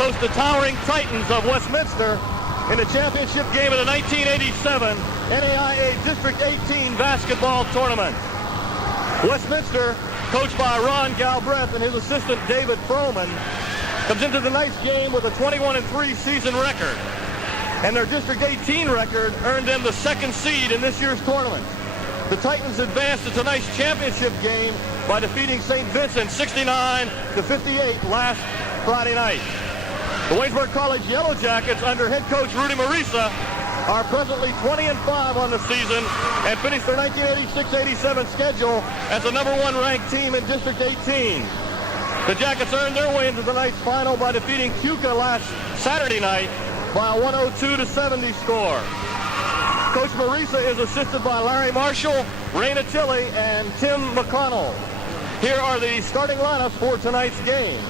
host the towering Titans of Westminster in the championship game of the 1987 NAIA District 18 basketball tournament. Westminster, coached by Ron Galbraith and his assistant David Froman, comes into tonight's game with a 21-3 season record. And their District 18 record earned them the second seed in this year's tournament. The Titans advanced to tonight's championship game by defeating St. Vincent 69-58 last Friday night. The Waynesburg College Yellow Jackets under head coach Rudy Marisa are presently 20-5 on the season and finished their 1986-87 schedule as the #1 ranked team in District 18. The Jackets earned their way into tonight's final by defeating Cuca last Saturday night by a 102-70 score. Coach Marisa is assisted by Larry Marshall, Raina Tilley, and Tim McConnell. Here are the starting lineups for tonight's game.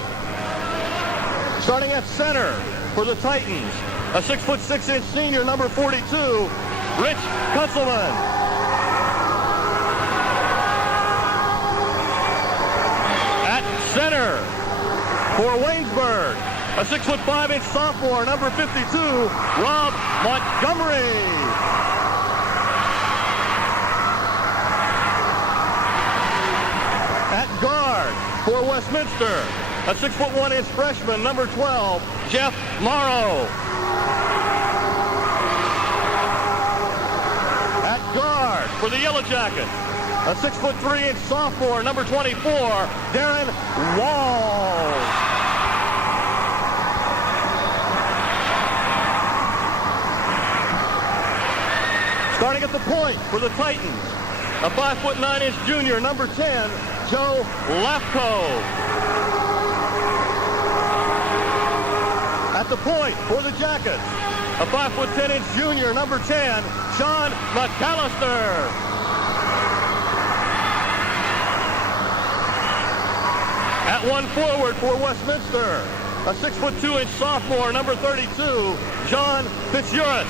Starting at center for the Titans, a 6'6" senior, number 42, Rich Kunzelman. At center for Waynesburg, a 6'5" sophomore, number 52, Rob Montgomery. At guard for Westminster, a 6'1" freshman, number 12, Jeff Morrow. At guard for the Yellow Jackets, a 6'3" sophomore, number 24, Darren Walls. Starting at the point for the Titans, a 5'9" junior, number 10, Joe Lafko. At the point for the Jackets, a 5'10" junior, number 10, Sean McAllister. At one forward for Westminster, a 6'2" sophomore, number 32, John Fitzgerald.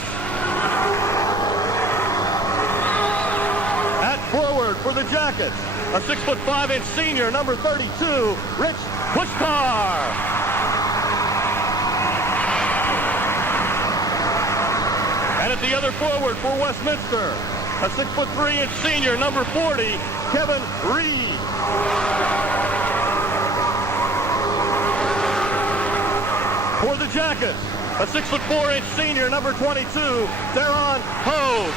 At forward for the Jackets, a 6'5" senior, number 32, Rich Puskar. And at the other forward for Westminster, a 6'3" senior, number 40, Kevin Reed. For the Jackets, a 6'4" senior, number 22, Theron Hogue.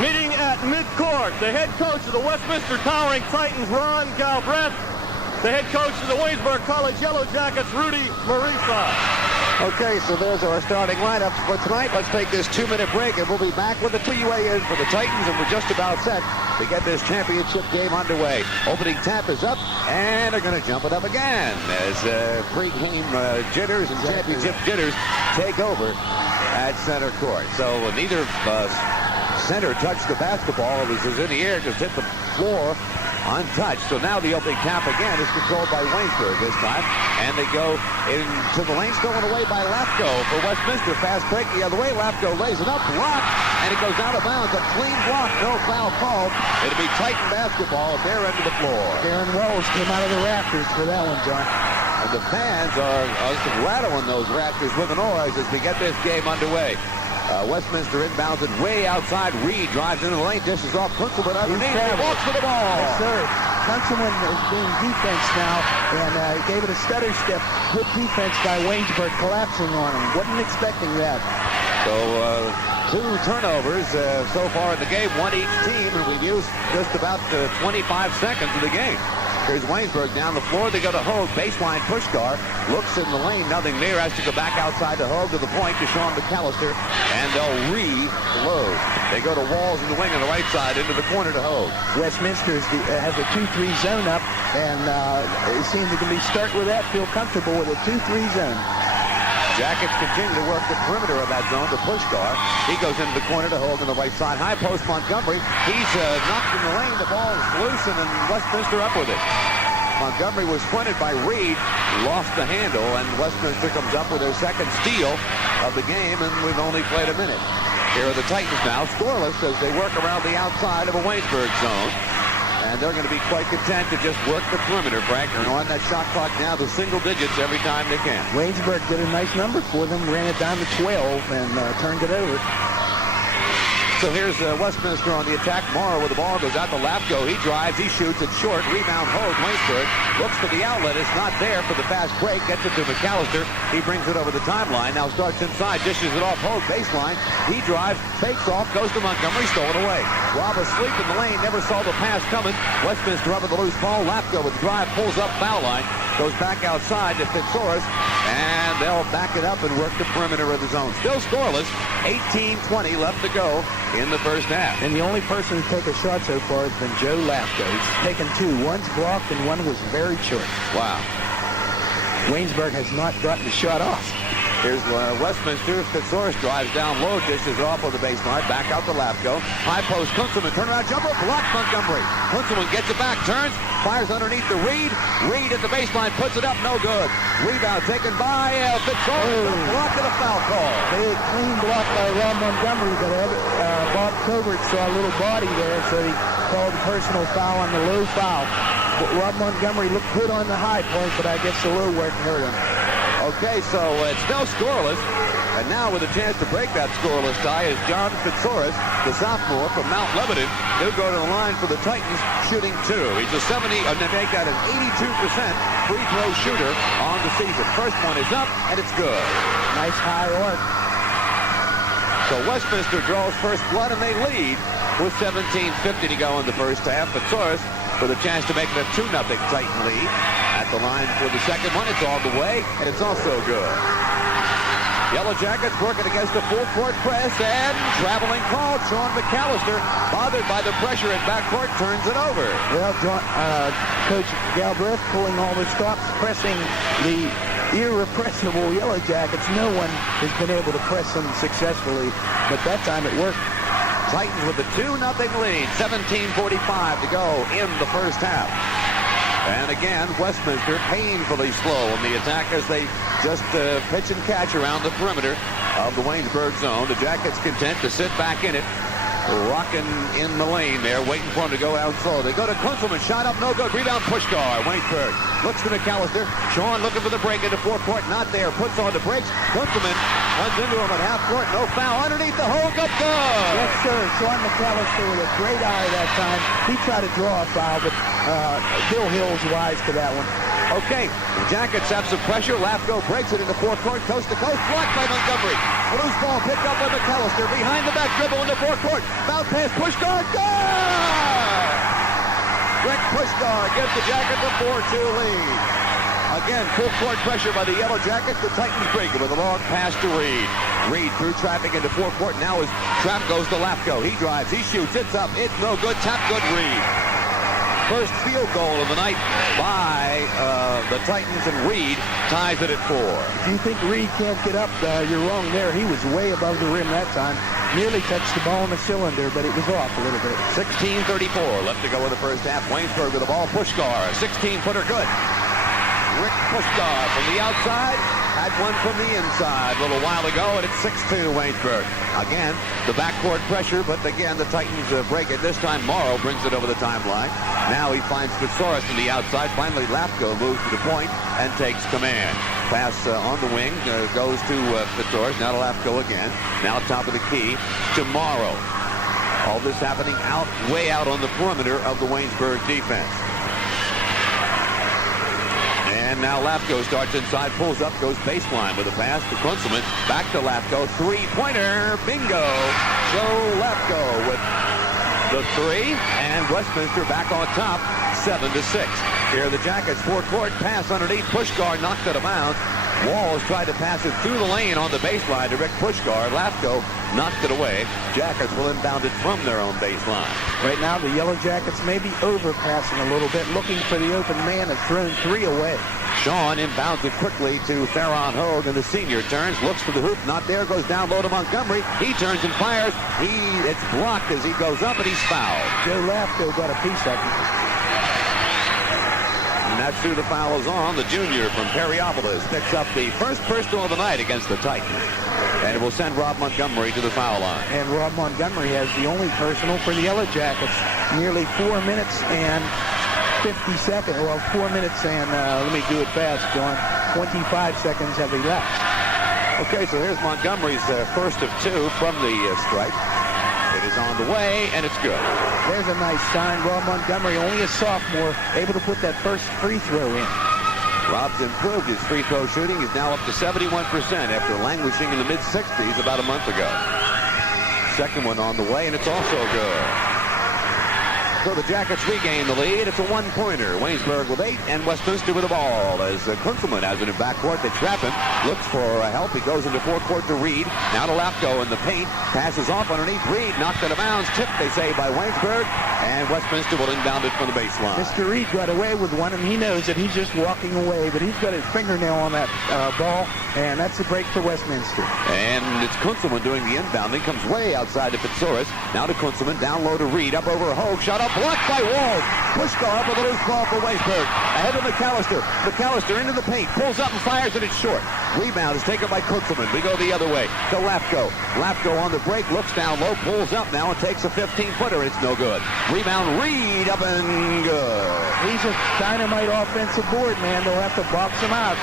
Meeting at midcourt, the head coach of the Westminster Towering Titans, Ron Galbraith. The head coach of the Waynesburg College Yellow Jackets, Rudy Marisa. Okay, so there's our starting lineups for tonight. Let's take this 2-minute break, and we'll be back with the TUA in for the Titans, and we're just about set to get this championship game underway. Opening tap is up, and they're going to jump it up again as pre-game jitters and championship jitters take over at center court. So neither center touched the basketball. It was in the air, just hit the floor untouched. So now the opening tap again is controlled by Waynesburg this time. And they go into the lane, stolen away by Lafko for Westminster. Fast break the other way. Lafko lays it up, blocked, and it goes out of bounds. A clean block, no foul called. It'll be Titan basketball at their end of the floor. Darren Walls came out of the rafters for that one, John. And the fans are rattling those rafters with an noise as we get this game underway. Westminster inbounds it way outside. Reed drives into the lane, dishes off Kunzelman underneath. He walks with the ball. Yes, sir. Kunzelman is doing defense now, and gave it a stutter step. Good defense by Waynesburg, collapsing on him. Wasn't expecting that. So 2 turnovers so far in the game, one each team, and we've used just about 25 seconds of the game. Here's Waynesburg down the floor. They go to Hogue. Baseline Puskar. Looks in the lane. Nothing there. Has to go back outside to Hogue to the point to Sean McAllister. And they'll reload. They go to Walls in the wing on the right side into the corner to Hogue. Westminster has a 2-3 zone up, and it seems they can be starting with that, feel comfortable with a 2-3 zone. Jackets continue to work the perimeter of that zone to Puskar. He goes into the corner to Hogue on the right side. High post Montgomery. He's knocked in the lane. The ball is loose, and Westminster up with it. Montgomery was fronted by Reed, lost the handle, and Westminster comes up with their second steal of the game, and we've only played a minute. Here are the Titans now, scoreless as they work around the outside of a Waynesburg zone. And they're going to be quite content to just work the perimeter, Frank. They're on that shot clock now to single digits every time they can. Waynesburg did a nice number for them, ran it down to 12 and turned it over. So here's Westminster on the attack. Morrow with the ball goes out to Lapko. He drives, he shoots, it's short. Rebound Hogue. Waynesburg looks for the outlet. It's not there for the fast break. Gets it to McAllister. He brings it over the timeline. Now starts inside, dishes it off. Hogue baseline. He drives, fakes off, goes to Montgomery, stolen away. Rob asleep in the lane, never saw the pass coming. Westminster up with the loose ball. Lapko with the drive, pulls up foul line. Goes back outside to Fitzorus, and they'll back it up and work the perimeter of the zone. Still scoreless. 18-20 left to go in the first half. And the only person to take a shot so far has been Joe Lapko. He's taken two. One's blocked and one was very short. Wow. Waynesburg has not gotten the shot off. Here's Westminster. Fitzorus drives down low, dishes off on the baseline. Back out to Lapko. High post, Kunzelman, turnaround jumper, blocked Montgomery. Kunzelman gets it back, turns, fires underneath the Reed. Reed at the baseline, puts it up, no good. Rebound taken by Fitzorus. Blocked and a foul call. They had clean block by Rob Montgomery, but Bob Covert saw a little body there, so he called a personal foul on the low foul. But Rob Montgomery looked good on the high point, but I guess the low work hurt him. Okay, so it's still scoreless. And now with a chance to break that scoreless tie is John Fitzorus, the sophomore from Mount Lebanon. He'll go to the line for the Titans, shooting two. He's a 70, and they make that an 82% free throw shooter on the season. First one is up, and it's good. Nice high arc. So Westminster draws first blood, and they lead with 17:50 to go in the first half. Fitzorus with a chance to make it a 2-0 Titan lead. At the line for the second one, it's all the way, and it's also good. Yellow Jackets working against the full-court press, and traveling call. Sean McAllister, bothered by the pressure in backcourt, turns it over. Well, Coach Galbraith pulling all the stops, pressing the irrepressible Yellow Jackets. No one has been able to press them successfully, but that time it worked. Titans with the 2-0 lead, 17:45 to go in the first half. And again, Westminster painfully slow on the attack as they just pitch and catch around the perimeter of the Waynesburg zone. The Jackets content to sit back in it, rocking in the lane there, waiting for him to go out slow. They go to Kunzelman, shot up, no good. Rebound, Puskar. Waynesburg looks to McAllister. Sean looking for the break into forecourt, not there. Puts on the brakes. Kunzelman runs into him at half court. No foul. Underneath the hole, good. Yes, sir. Sean McAllister with a great eye that time. He tried to draw a foul, but Bill Hill's wise to that one. Okay, the Jackets have some pressure. Lapko breaks it into forecourt, coast to coast, blocked by Montgomery. A loose ball picked up by McAllister. Behind the back dribble into forecourt. Bounce pass, Puskar, good! Rick Puskar gives the Jackets a 4-2 lead. Again, full court pressure by the Yellow Jackets. The Titans break it with a long pass to Reed. Reed through traffic into forecourt. Now his trap goes to Lapko. He drives, he shoots, it's up, it's no good. Tap good, Reed. First field goal of the night by the Titans, and Reed ties it at 4. If you think Reed can't get up, you're wrong there. He was way above the rim that time. Nearly touched the ball in the cylinder, but it was off a little bit. 16:34 left to go in the first half. Waynesburg with the ball. Puskar, 16-footer, good. Rick Puskar from the outside. Had one from the inside a little while ago, and it's 6-2 Waynesburg. Again, the backcourt pressure, but again, the Titans break it. This time, Morrow brings it over the timeline. Now he finds Fitzorus from the outside. Finally, Lapko moves to the point and takes command. Pass on the wing goes to Fitzorus. Now to Lapko again. Now top of the key to Morrow. All this happening way out on the perimeter of the Waynesburg defense. And now Lapko starts inside, pulls up, goes baseline with a pass to Kunzelman. Back to Lapko, three-pointer, bingo. Joe Lapko with the 3, and Westminster back on top, 7-6. Here are the Jackets, forecourt, pass underneath, Puskar knocked out of bounds. Walls tried to pass it through the lane on the baseline to Rick Puskar. Lapko knocked it away. Jackets will inbound it from their own baseline. Right now, the Yellow Jackets may be overpassing a little bit, looking for the open man, has thrown 3 away. Sean inbounds it quickly to Theron Hogue, and the senior turns, looks for the hoop, not there, goes down low to Montgomery. He turns and fires. It's blocked as he goes up, and he's fouled. Joe Lapko got a piece of it. And that's who the foul is on. The junior from Perryopolis picks up the first personal of the night against the Titans. And it will send Rob Montgomery to the foul line. And Rob Montgomery has the only personal for the Yellow Jackets. Nearly 4 minutes and 50 seconds. Well, 4 minutes and, let me do it fast, John. 25 seconds have elapsed. Okay, so here's Montgomery's first of two from the stripe. It is on the way, and it's good. There's a nice sign. Rob Montgomery, only a sophomore, able to put that first free throw in. Rob's improved his free throw shooting. He's now up to 71% after languishing in the mid-60s about a month ago. Second one on the way, and it's also good. So the Jackets regain the lead. It's a one-pointer. Waynesburg with 8 and Westminster with the ball. As Kunzelman has it in backcourt, they trap him. Looks for help. He goes into forecourt to Reed. Now to Lapko in the paint. Passes off underneath Reed. Knocked out of bounds. Tipped, they say, by Waynesburg. And Westminster will inbound it from the baseline. Mr. Reed got away with one, and he knows that he's just walking away, but he's got his fingernail on that ball, and that's a break for Westminster. And it's Kunzelman doing the inbounding. Comes way outside to Fitzorus. Now to Kunzelman. Down low to Reed. Up over Hogue. Shot up. Blocked by Walls. Puskar up with a loose ball for Waynesburg. Ahead of McAllister. McAllister into the paint. Pulls up and fires, and it's short. Rebound is taken by Kunzelman. We go the other way to Lapko. Lapko on the break. Looks down low. Pulls up now and takes a 15-footer. It's no good. Rebound, Reed, up and good. He's a dynamite offensive board, man. They'll have to box him out.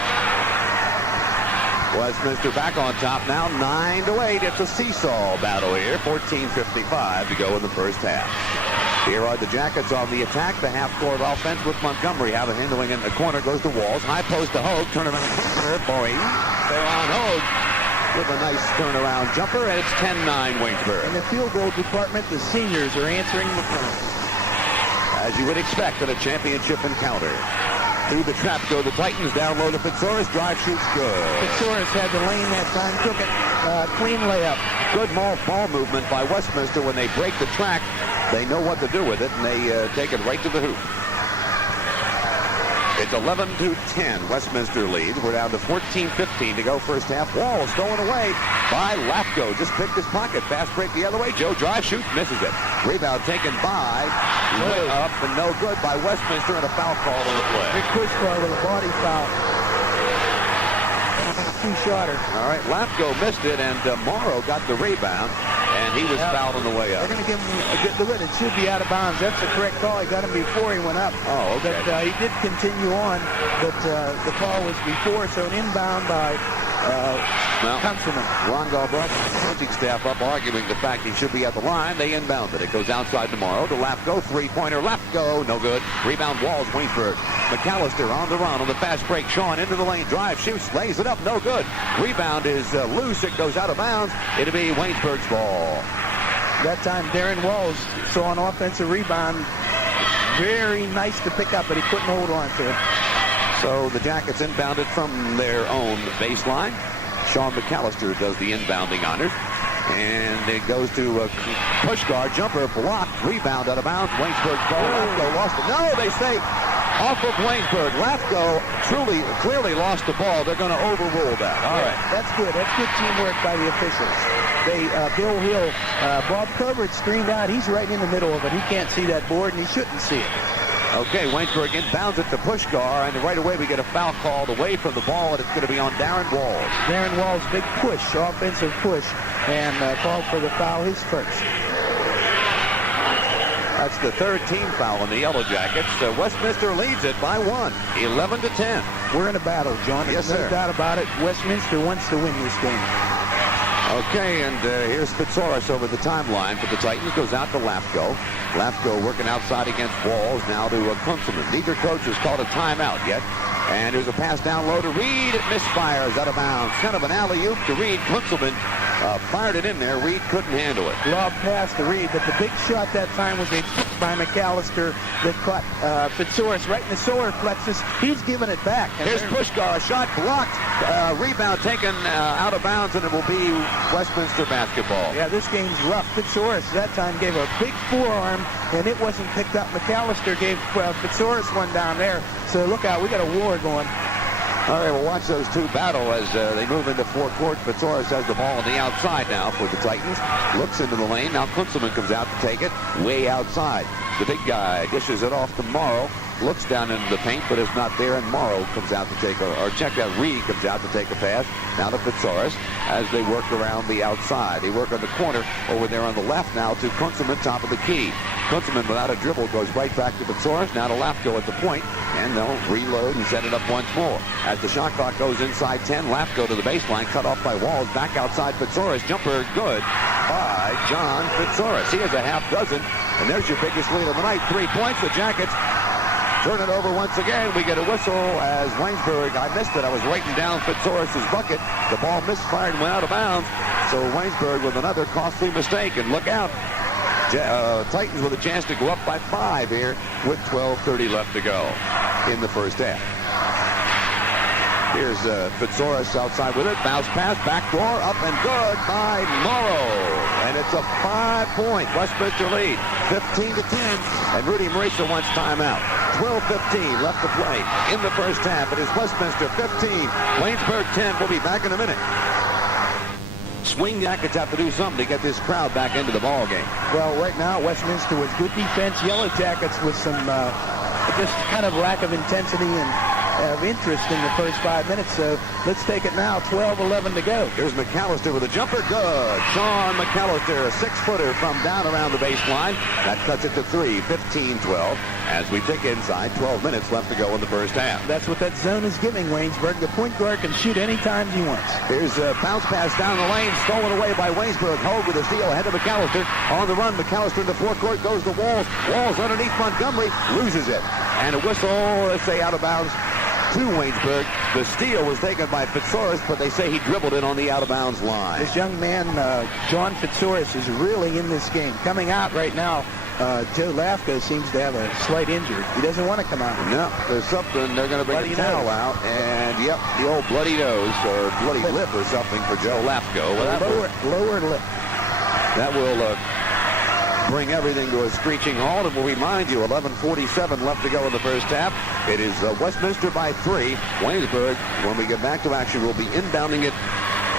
Westminster back on top now, 9-8. It's a seesaw battle here. 14:55 to go in the first half. Here are the Jackets on the attack. The half-court offense with Montgomery. Have a handling in the corner. Goes to Walls. High post to Hogue. Turnaround boy. They're on Hogue with a nice turnaround jumper, and it's 10-9 Waynesburg. In the field goal department, the seniors are answering the phone. As you would expect in a championship encounter. Through the trap go the Titans. Down low to Fitzorus. Drive, shoots, good. Fitzorus had the lane that time. Took it. Clean layup. Good ball movement by Westminster. When they break the track, they know what to do with it, and they take it right to the hoop. It's 11-10. Westminster lead. We're down to 14:15 to go first half. Wall stolen away by Lapko. Just picked his pocket. Fast break the other way. Joe drive, shoots, misses it. Rebound taken by way up and no good by Westminster, and a foul call on the play. Big Puskar with a body foul. Two-shotter. All right, Lapko missed it, and Morrow got the rebound, and he was fouled on the way up. They're going to give him a good look. It should be out of bounds. That's the correct call. He got him before he went up. Oh, okay. But he did continue on, but the call was before, so an inbound by Kunzelman. Ron Galbraith, coaching staff up arguing the fact he should be at the line. They inbound it. It goes outside tomorrow to Lapko. Three-pointer. Lapko, no good. Rebound Walls, Waynesburg. McAllister on the run on the fast break. Sean into the lane. Drive, shoots, lays it up. No good. Rebound is loose. It goes out of bounds. It'll be Waynesburg's ball. That time, Darren Walls saw an offensive rebound. Very nice to pick up, but he couldn't hold on to it. So the Jackets inbounded from their own baseline. Sean McAllister does the inbounding honors. And it goes to Puskar. Jumper blocked. Rebound out of bounds. Waynesburg's ball. Lapko lost it. No, they say off of Waynesburg. Lapko clearly lost the ball. They're going to overrule that. All right. That's good. That's good teamwork by the officials. Bill Hill, Bob Covert streamed out. He's right in the middle of it. He can't see that board, and he shouldn't see it. Okay, Waynesburg inbounds it to Puskar, and right away we get a foul called away from the ball, and it's going to be on Darren Walls. Darren Walls, big push, offensive push, and called for the foul, his first. That's the third team foul on the Yellow Jackets. Westminster leads it by 1, 11-10. We're in a battle, John. Yes, There's sir. no doubt about it. Westminster wants to win this game. Okay, and here's Fitzorus over the timeline for the Titans. Goes out to Lapko. Lapko working outside against Walls. Now to Kunzelman. Neither coach has called a timeout yet. And there's a pass down low to Reed. It misfires out of bounds. Kind of an alley-oop to Reed. Kunzelman fired it in there. Reed couldn't handle it. Lob pass to Reed, but the big shot that time was a by McAllister that caught Fitzorus right in the solar plexus. He's giving it back. And here's Puskar. Shot blocked. Rebound taken out of bounds, and it will be Westminster basketball. Yeah, this game's rough. Fitzorus that time gave a big forearm, and it wasn't picked up. McAllister gave Fitzorus one down there. So look out, we got a war going. All right, we'll watch those two battle as they move into forecourt. Fitzorus has the ball on the outside now for the Titans. Looks into the lane. Now Kunzelman comes out to take it way outside. The big guy dishes it off to Morrow. looks down into the paint, but is not there, and Morrow comes out to take Reed comes out to take a pass. Now to Fitzorus as they work around the outside. They work on the corner over there on the left now to Kunzelman, top of the key. Kunzelman, without a dribble, goes right back to Fitzorus. Now to Lafko at the point, and they'll reload and set it up once more. As the shot clock goes inside 10, Lafko to the baseline, cut off by Walls, back outside Fitzorus. Jumper good by John Fitzorus. He has a half dozen, and there's your biggest lead of the night. 3 points. The Jackets turn it over once again. We get a whistle as Waynesburg, I missed it. I was writing down Fitzorus' bucket. The ball misfired and went out of bounds. So Waynesburg with another costly mistake. And look out. Titans with a chance to go up by 5 here with 12:30 left to go in the first half. Here's Fitzorus outside with it. Bounce pass, backdoor, up and good by Morrow. And it's a 5-point Westminster lead, 15-10. And Rudy Marisa wants timeout. 12:15 left to play in the first half. It is Westminster 15, Waynesburg 10. We'll be back in a minute. Swing Jackets have to do something to get this crowd back into the ball game. Well, right now, Westminster with good defense. Yellow Jackets with some just kind of lack of intensity and of interest in the first 5 minutes. So let's take it now. 12:11 to go. Here's McAllister with a jumper. Good. Sean McAllister, a 6-footer from down around the baseline. That cuts it to 3, 15-12. As we tick inside, 12 minutes left to go in the first half. That's what that zone is giving Waynesburg. The point guard can shoot any time he wants. Here's a bounce pass down the lane, stolen away by Waynesburg. Hogue with a steal ahead of McAllister. On the run, McAllister in the forecourt, goes to Walls. Walls underneath Montgomery, loses it. And a whistle, let's say out of bounds to Waynesburg. The steal was taken by Fitzorus, but they say he dribbled it on the out-of-bounds line. This young man, John Fitzorus, is really in this game. Coming out right now, Joe Lafko seems to have a slight injury. He doesn't want to come out. No, there's something. They're going to bring a towel out. And, yep, the old bloody nose or bloody lip or something for Joe Lafko. Lower lip. That will bring everything to a screeching halt, and we'll remind you, 11:47 left to go in the first half. It is Westminster by 3. Waynesburg, when we get back to action, will be inbounding it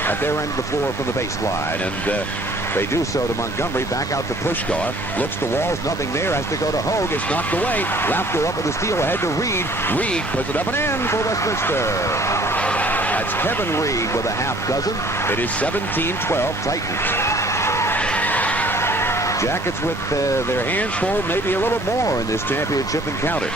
at their end of the floor from the baseline, and they do so to Montgomery, back out to Puskar, looks to Walls, nothing there, has to go to Hogue, it's knocked away. Lafko up with the steal, ahead to Reed. Reed puts it up and in for Westminster. That's Kevin Reed with a half dozen. It is 17-12 Titans. Jackets with their hands full, maybe a little more in this championship encounter.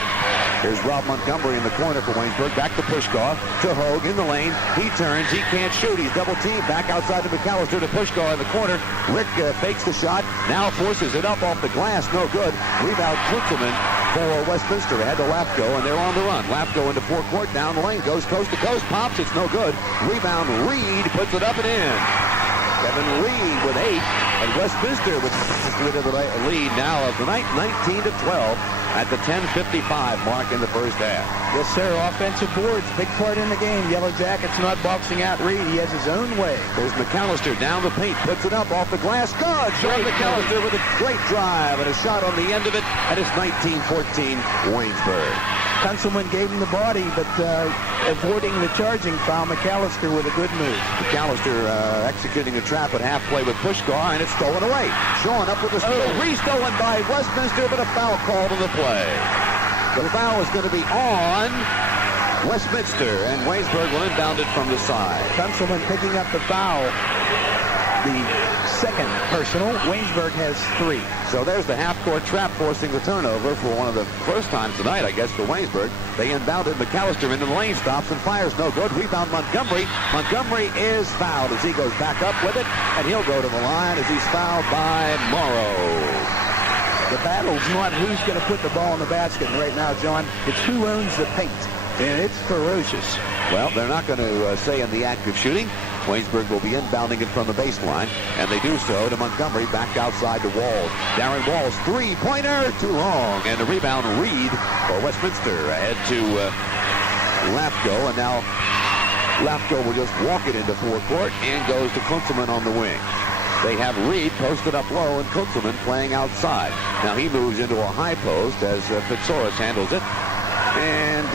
Here's Rob Montgomery in the corner for Waynesburg. Back to Puskar, to Hogue in the lane. He turns, he can't shoot. He's double teamed. Back outside to McAllister to Puskar in the corner. Rick fakes the shot, now forces it up off the glass. No good. Rebound Kunzelman for Westminster. Ahead to Lafko, and they're on the run. Lafko into forecourt, down the lane, goes coast to coast, pops, it's no good. Rebound, Reed puts it up and in. Kevin Reed with 8, and Westminster with the lead now of the night, 19-12 at the 10:55 mark in the first half. Yes, sir. Offensive boards, big part in the game. Yellow Jackets not boxing out Reed. He has his own way. There's McAllister down the paint, puts it up off the glass. Good. Sean McAllister with a great drive and a shot on the end of it, and it's 19-14 Waynesburg. Kunzelman gave him the body, but avoiding the charging foul. McAllister with a good move. McAllister executing a trap at half-play with Puskar, and it's stolen away. Sean up with the steal. Re-stolen by Westminster, but a foul called on the play. The foul is going to be on Westminster, and Waynesburg will inbound it from the side. Kunzelman picking up the foul. The second personal. Waynesburg has 3. So there's the half-court trap forcing the turnover for one of the first times tonight, I guess, for Waynesburg. They inbounded McAllister into the lane, stops and fires. No good. Rebound Montgomery. Montgomery is fouled as he goes back up with it, and he'll go to the line as he's fouled by Morrow. The battle's not who's going to put the ball in the basket right now, John. It's who owns the paint, and it's ferocious. Well, they're not going to say in the act of shooting. Waynesburg will be inbounding it from the baseline, and they do so to Montgomery, back outside to Walls. Darren Walls, three-pointer, too long, and the rebound Reed for Westminster ahead to Lafko, and now Lafko will just walk it into forecourt and goes to Kunzelman on the wing. They have Reed posted up low and Kunzelman playing outside. Now he moves into a high post as Fitzorus handles it, and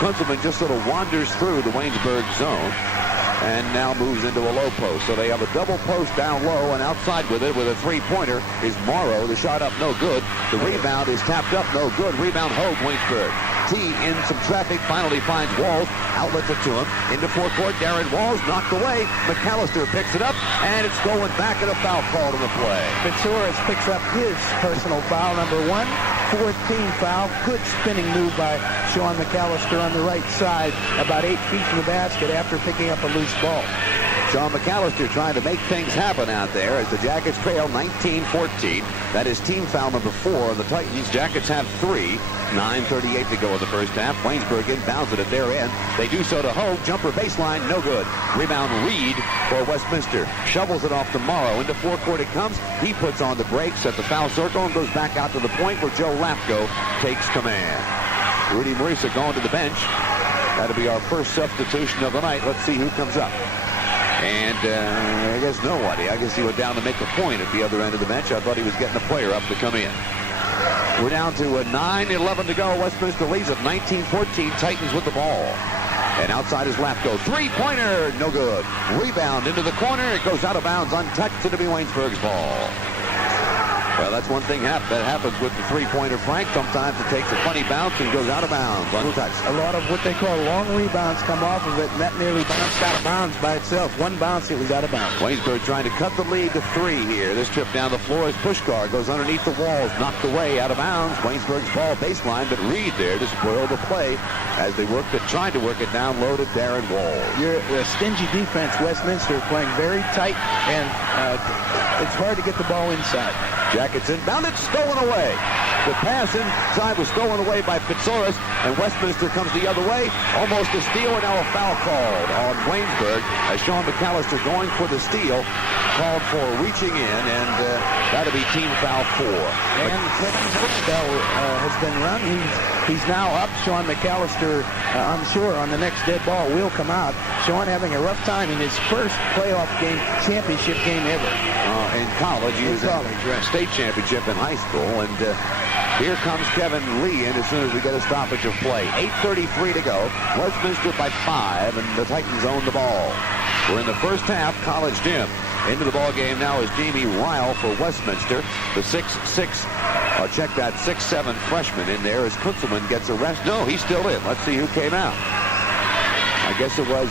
Kunzelman just sort of wanders through the Waynesburg zone. and now moves into a low post. So they have a double post down low, and outside with it with a three-pointer is Morrow. The shot up, no good. The rebound is tapped up, no good. Rebound, Hogue, Waynesburg. T in some traffic, finally finds Walls, outlets it to him. Into forecourt, Darren Walls knocked away. McAllister picks it up, and it's going back, and a foul called on the play. Fitzorus picks up his personal foul, number 1. 4th team foul. Good spinning move by Sean McAllister on the right side, about 8 feet from the basket after picking up a loose ball. Sean McAllister trying to make things happen out there as the Jackets trail 19-14. That is team foul number 4 on the Titans. Jackets have 3. 9:38 to go in the first half. Waynesburg inbounds it at their end. They do so to Hogue. Jumper baseline, no good. Rebound Reed for Westminster. Shovels it off to Morrow. Into forecourt it comes. He puts on the brakes at the foul circle and goes back out to the point where Joe Lafko takes command. Rudy Marisa going to the bench. That'll be our first substitution of the night. Let's see who comes up. And I guess nobody. I guess he went down to make a point at the other end of the bench. I thought he was getting a player up to come in. We're down to 9:11 to go. Westminster leads at 19-14. Titans with the ball. And outside is Lafko. Three-pointer, no good. Rebound into the corner. It goes out of bounds, untouched. It'll be Waynesburg's ball. Well, that's one thing that happens with the three-pointer, Frank. Sometimes it takes a funny bounce and goes out of bounds, untouched. A lot of what they call long rebounds come off of it, and that nearly bounced out of bounds by itself. One bounce, it was out of bounds. Waynesburg trying to cut the lead to 3 here. This trip down the floor is Puskar. Goes underneath the walls, knocked away, out of bounds. Waynesburg's ball baseline, but Reed there to spoil the play as they tried to work it down low to Darren Walls. You're a stingy defense. Westminster playing very tight, and it's hard to get the ball inside. Jackets inbound, it's stolen away. The pass inside was stolen away by Fitzorus, and Westminster comes the other way. Almost a steal, and now a foul called on Waynesburg as Sean McAllister going for the steal, called for reaching in, and that'll be team foul 4. And the bell has been run. He's now up. Sean McAllister, I'm sure, on the next dead ball will come out. Sean having a rough time in his first playoff game, championship game ever. In college, he was in a state championship in high school, and here comes Kevin Lee in as soon as we get a stoppage of play. 8:33 to go. Westminster by 5, and the Titans own the ball. We're in the first half. College Gym. Into the ball game now is Jamie Ryle for Westminster. The 6'6", or check that, 6'7" freshman in there as Kunzelman gets a rest. No, he's still in. Let's see who came out. I guess it was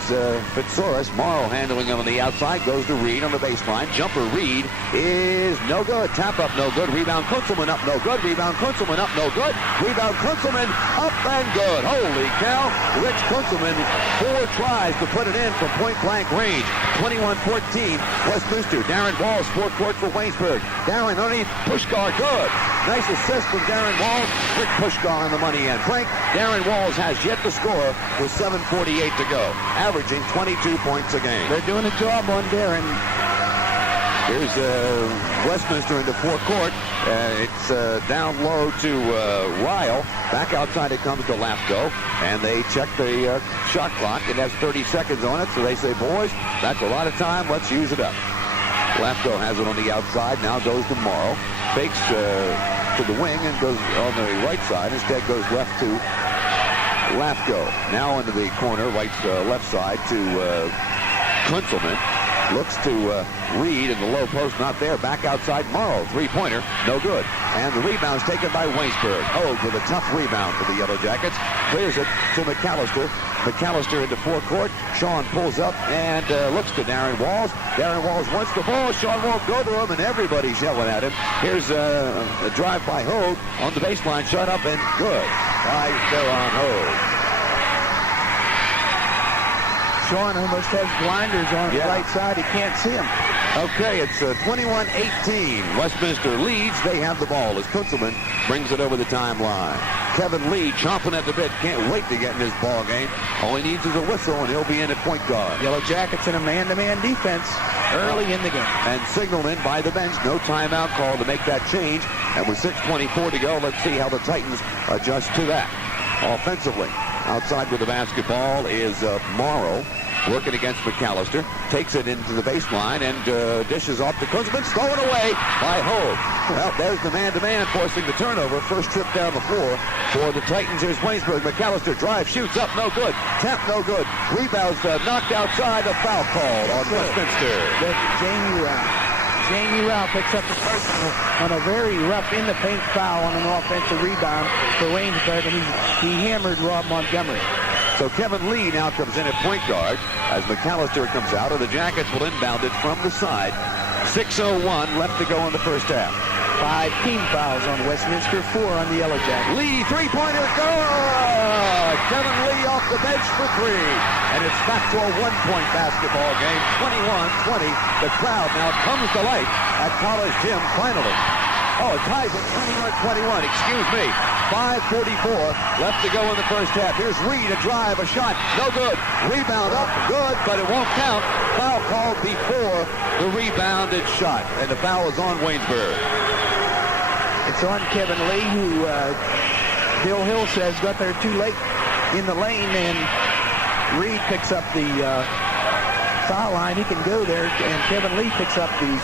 Fitzorus. Morrow handling him on the outside. Goes to Reed on the baseline. Jumper Reed is no good. Tap up, no good. Rebound Kunzelman up, no good. Rebound Kunzelman up, no good. Rebound Kunzelman up and good. Holy cow. Rich Kunzelman, 4 tries to put it in from point-blank range. 21-14, Westminster. Darren Walls, forecourt for Waynesburg. Darren underneath, Puskar, good. Nice assist from Darren Walls. Rick Puskar on the money end. Frank, Darren Walls has yet to score with 7:48 to go, averaging 22 points a game. They're doing a job on Darren. Here's Westminster into forecourt. It's down low to Ryle. Back outside it comes to Lafko, and they check the shot clock. It has 30 seconds on it, so they say, boys, that's a lot of time. Let's use it up. Lafko has it on the outside. Now goes to Morrow. Fakes to the wing and goes on the right side. Instead goes left to Lafko. Now into the corner, left side to Kunzelman. Looks to Reed in the low post, not there. Back outside, Morrow, three-pointer, no good. And the rebound's taken by Waynesburg. Hogue with a tough rebound for the Yellow Jackets. Clears it to McAllister. McAllister into forecourt. Sean pulls up and looks to Darren Walls. Darren Walls wants the ball. Sean won't go to him, and everybody's yelling at him. Here's a drive by Hogue on the baseline. Shut up and good by Deron Hogue. Sean almost has blinders on the right side. He can't see him. Okay, it's 21-18. Westminster leads. They have the ball as Kunzelman brings it over the timeline. Kevin Lee chomping at the bit. Can't wait to get in this ball game. All he needs is a whistle, and he'll be in at point guard. Yellow Jackets in a man-to-man defense early in the game. And signaled in by the bench. No timeout call to make that change. And with 6:24 to go, let's see how the Titans adjust to that. Offensively, outside with the basketball is Morrow. working against McAllister. Takes it into the baseline and dishes off to Kunzelman. Stolen away by Hogue. Well, there's the man-to-man forcing the turnover. First trip down the floor for the Titans. Here's Waynesburg. McAllister drive, shoots up, no good. Tap, no good. Rebounds knocked outside. A foul call on Westminster. Jamie Rao picks up the personal on a very rough in-the-paint foul on an offensive rebound for Waynesburg, and he hammered Rob Montgomery. So Kevin Lee now comes in at point guard as McAllister comes out, and the Jackets will inbound it from the side. 6:01 left to go in the first half. 5 team fouls on Westminster, 4 on the Yellow Jackets. Lee, three-pointer, good! Kevin Lee off the bench for 3. And it's back to a one-point basketball game, 21-20. The crowd now comes to life at College Gym finally. Oh, it ties at 21-21, excuse me. 5:44 left to go in the first half. Here's Reed, a drive, a shot, no good. Rebound up, good, but it won't count. Foul called before the rebounded shot, and the foul is on Waynesburg. It's on Kevin Lee, who Bill Hill says got there too late in the lane, and Reed picks up the foul line. He can go there, and Kevin Lee picks up the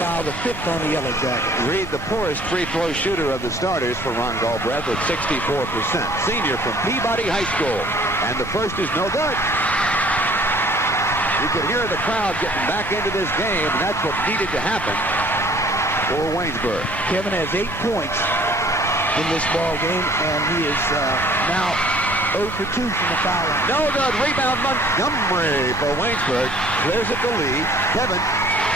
foul, the 5th on the Yellow Jackets. Reed, the poorest free throw shooter of the starters for Ron Galbraith with 64%. Senior from Peabody High School, and the first is no good. You could hear the crowd getting back into this game, and that's what needed to happen for Waynesburg. Kevin has 8 points in this ball game, and he is now 0 for 2 from the foul line. No good. Rebound Montgomery for Waynesburg. Clears it to Lee. Kevin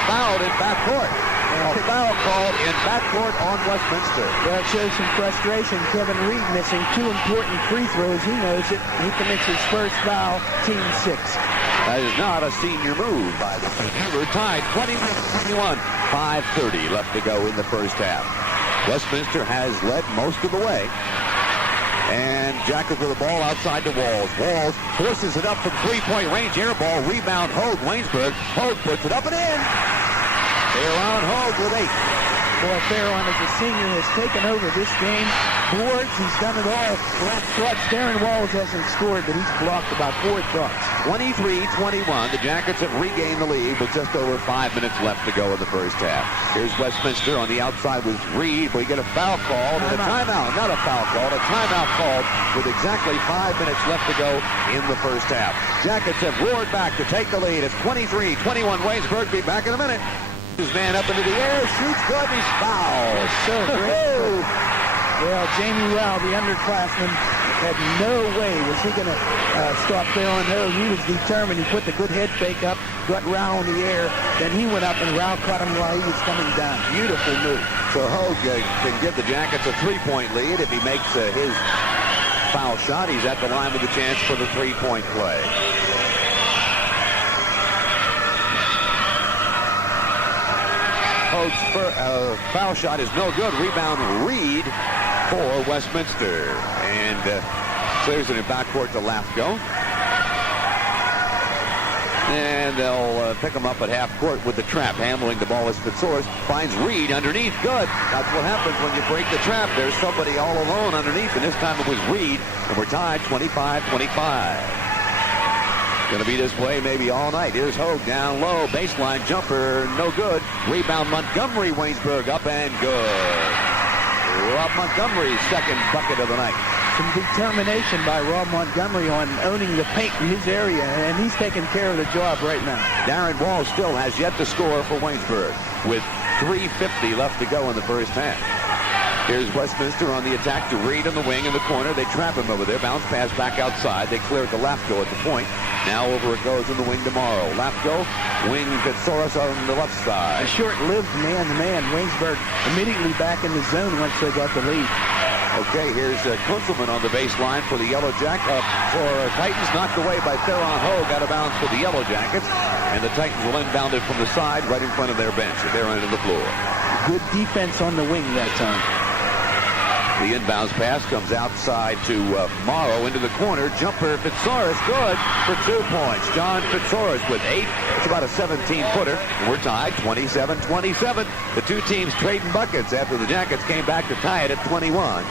fouled in backcourt. A foul called in backcourt on Westminster. Well, it shows some frustration. Kevin Reed missing 2 important free throws. He knows it. He commits his first foul, team 6. That is not a senior move by the senior. We're tied 21-21. 5:30 left to go in the first half. Westminster has led most of the way. And Jackets with the ball outside to Walls. Walls forces it up from three-point range. Air ball. Rebound Hogue. Waynesburg. Hogue puts it up and in. Farron Hogue with 8. Boy, Farron as a senior has taken over this game. Boards, he's done it all. Darren Walls hasn't scored, but he's blocked about 4 shots. 23-21. The Jackets have regained the lead with just over 5 minutes left to go in the first half. Here's Westminster on the outside with Reed. We get a foul call and a timeout. Not a foul call, a timeout called with exactly 5 minutes left to go in the first half. Jackets have roared back to take the lead. It's 23-21. Waynesburg be back in a minute. His man up into the air, shoots good, and he's fouled. So great. Well, Jamie Rao, the underclassman, had no way was he going to stop Farron Hogue. He was determined. He put the good head fake up, got Rao in the air, then he went up and Rao caught him while he was coming down. Beautiful move. So Hogue can give the Jackets a 3-point lead. If he makes his foul shot, he's at the line with a chance for the 3-point play. Hogue's foul shot is no good. Rebound Reed for Westminster. And clears it in backcourt to Lafko. And they'll pick him up at half court with the trap. Handling the ball is Fitzorus. Finds Reed underneath. Good. That's what happens when you break the trap. There's somebody all alone underneath. And this time it was Reed. And we're tied 25-25. Going to be this way maybe all night. Here's Hogue down low. Baseline jumper. No good. Rebound Montgomery. Waynesburg up and good. Rob Montgomery's second bucket of the night. Some determination by Rob Montgomery on owning the paint in his area, and he's taking care of the job right now. Darren Walls still has yet to score for Waynesburg with 3:50 left to go in the first half. Here's Westminster on the attack to Reed in the wing in the corner. They trap him over there. Bounce pass back outside. They clear it to Lafko at the point. Now over it goes in the wing tomorrow. Lafko, wing Fitzorus on the left side. A short-lived man-to-man. Waynesburg immediately back in the zone once they got the lead. Okay, here's Kunzelman on the baseline for the Yellow Jackets. For Titans, knocked away by Farron Hogue, out of bounds for the Yellow Jackets. And the Titans will inbound it from the side right in front of their bench at their end of the floor. Good defense on the wing that time. The inbounds pass comes outside to Morrow into the corner. Jumper, Fitzorus, good for 2 points. John Fitzorus with 8. It's about a 17-footer. And we're tied 27-27. The two teams trading buckets after the Jackets came back to tie it at 21.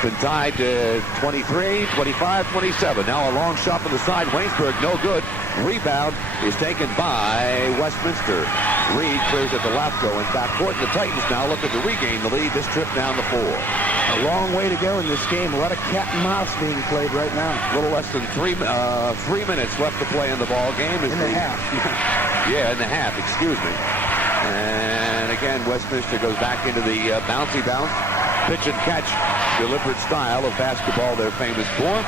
It's been tied to 23, 25, 27. Now a long shot from the side. Waynesburg, no good. Rebound is taken by Westminster. Reed clears at the left go in backcourt. The Titans now looking to regain the lead this trip down the floor. A long way to go in this game. A lot of cat and mouse being played right now. A little less than 3 minutes left to play in the ball game. In the half. Yeah, in the half, excuse me. And again, Westminster goes back into the bouncy bounce, pitch and catch, deliberate style of basketball they're famous for.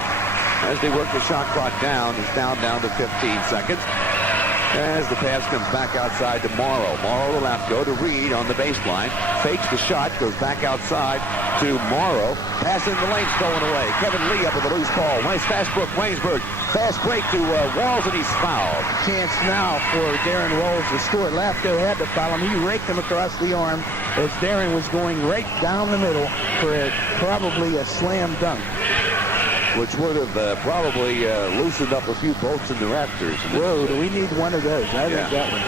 As they work the shot clock down, it's down to 15 seconds. As the pass comes back outside to Morrow. Morrow will have to go to Reed on the baseline. Fakes the shot, goes back outside to Morrow. Pass in the lane, stolen away. Kevin Lee up with a loose ball. Nice fast break, Waynesburg. Fast break to Walls, and he's fouled. Chance now for Darren Walls to score. Lafko had to foul him. He raked him across the arm as Darren was going right down the middle for probably a slam dunk, which would have probably loosened up a few bolts in the rafters. Whoa, do we need one of those? I think that one.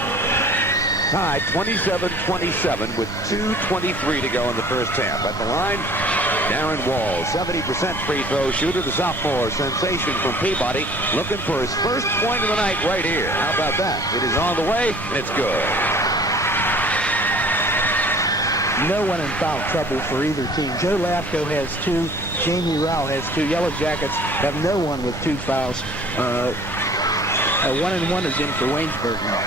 Tied 27-27 with 2:23 to go in the first half. At the line, Darren Walls, 70% free throw shooter, the sophomore sensation from Peabody, looking for his first point of the night right here. How about that? It is on the way, and it's good. No one in foul trouble for either team. Joe Lafko has 2. Jamie Rao has 2. Yellow Jackets have no one with 2 fouls. 1-1 is in for Waynesburg now.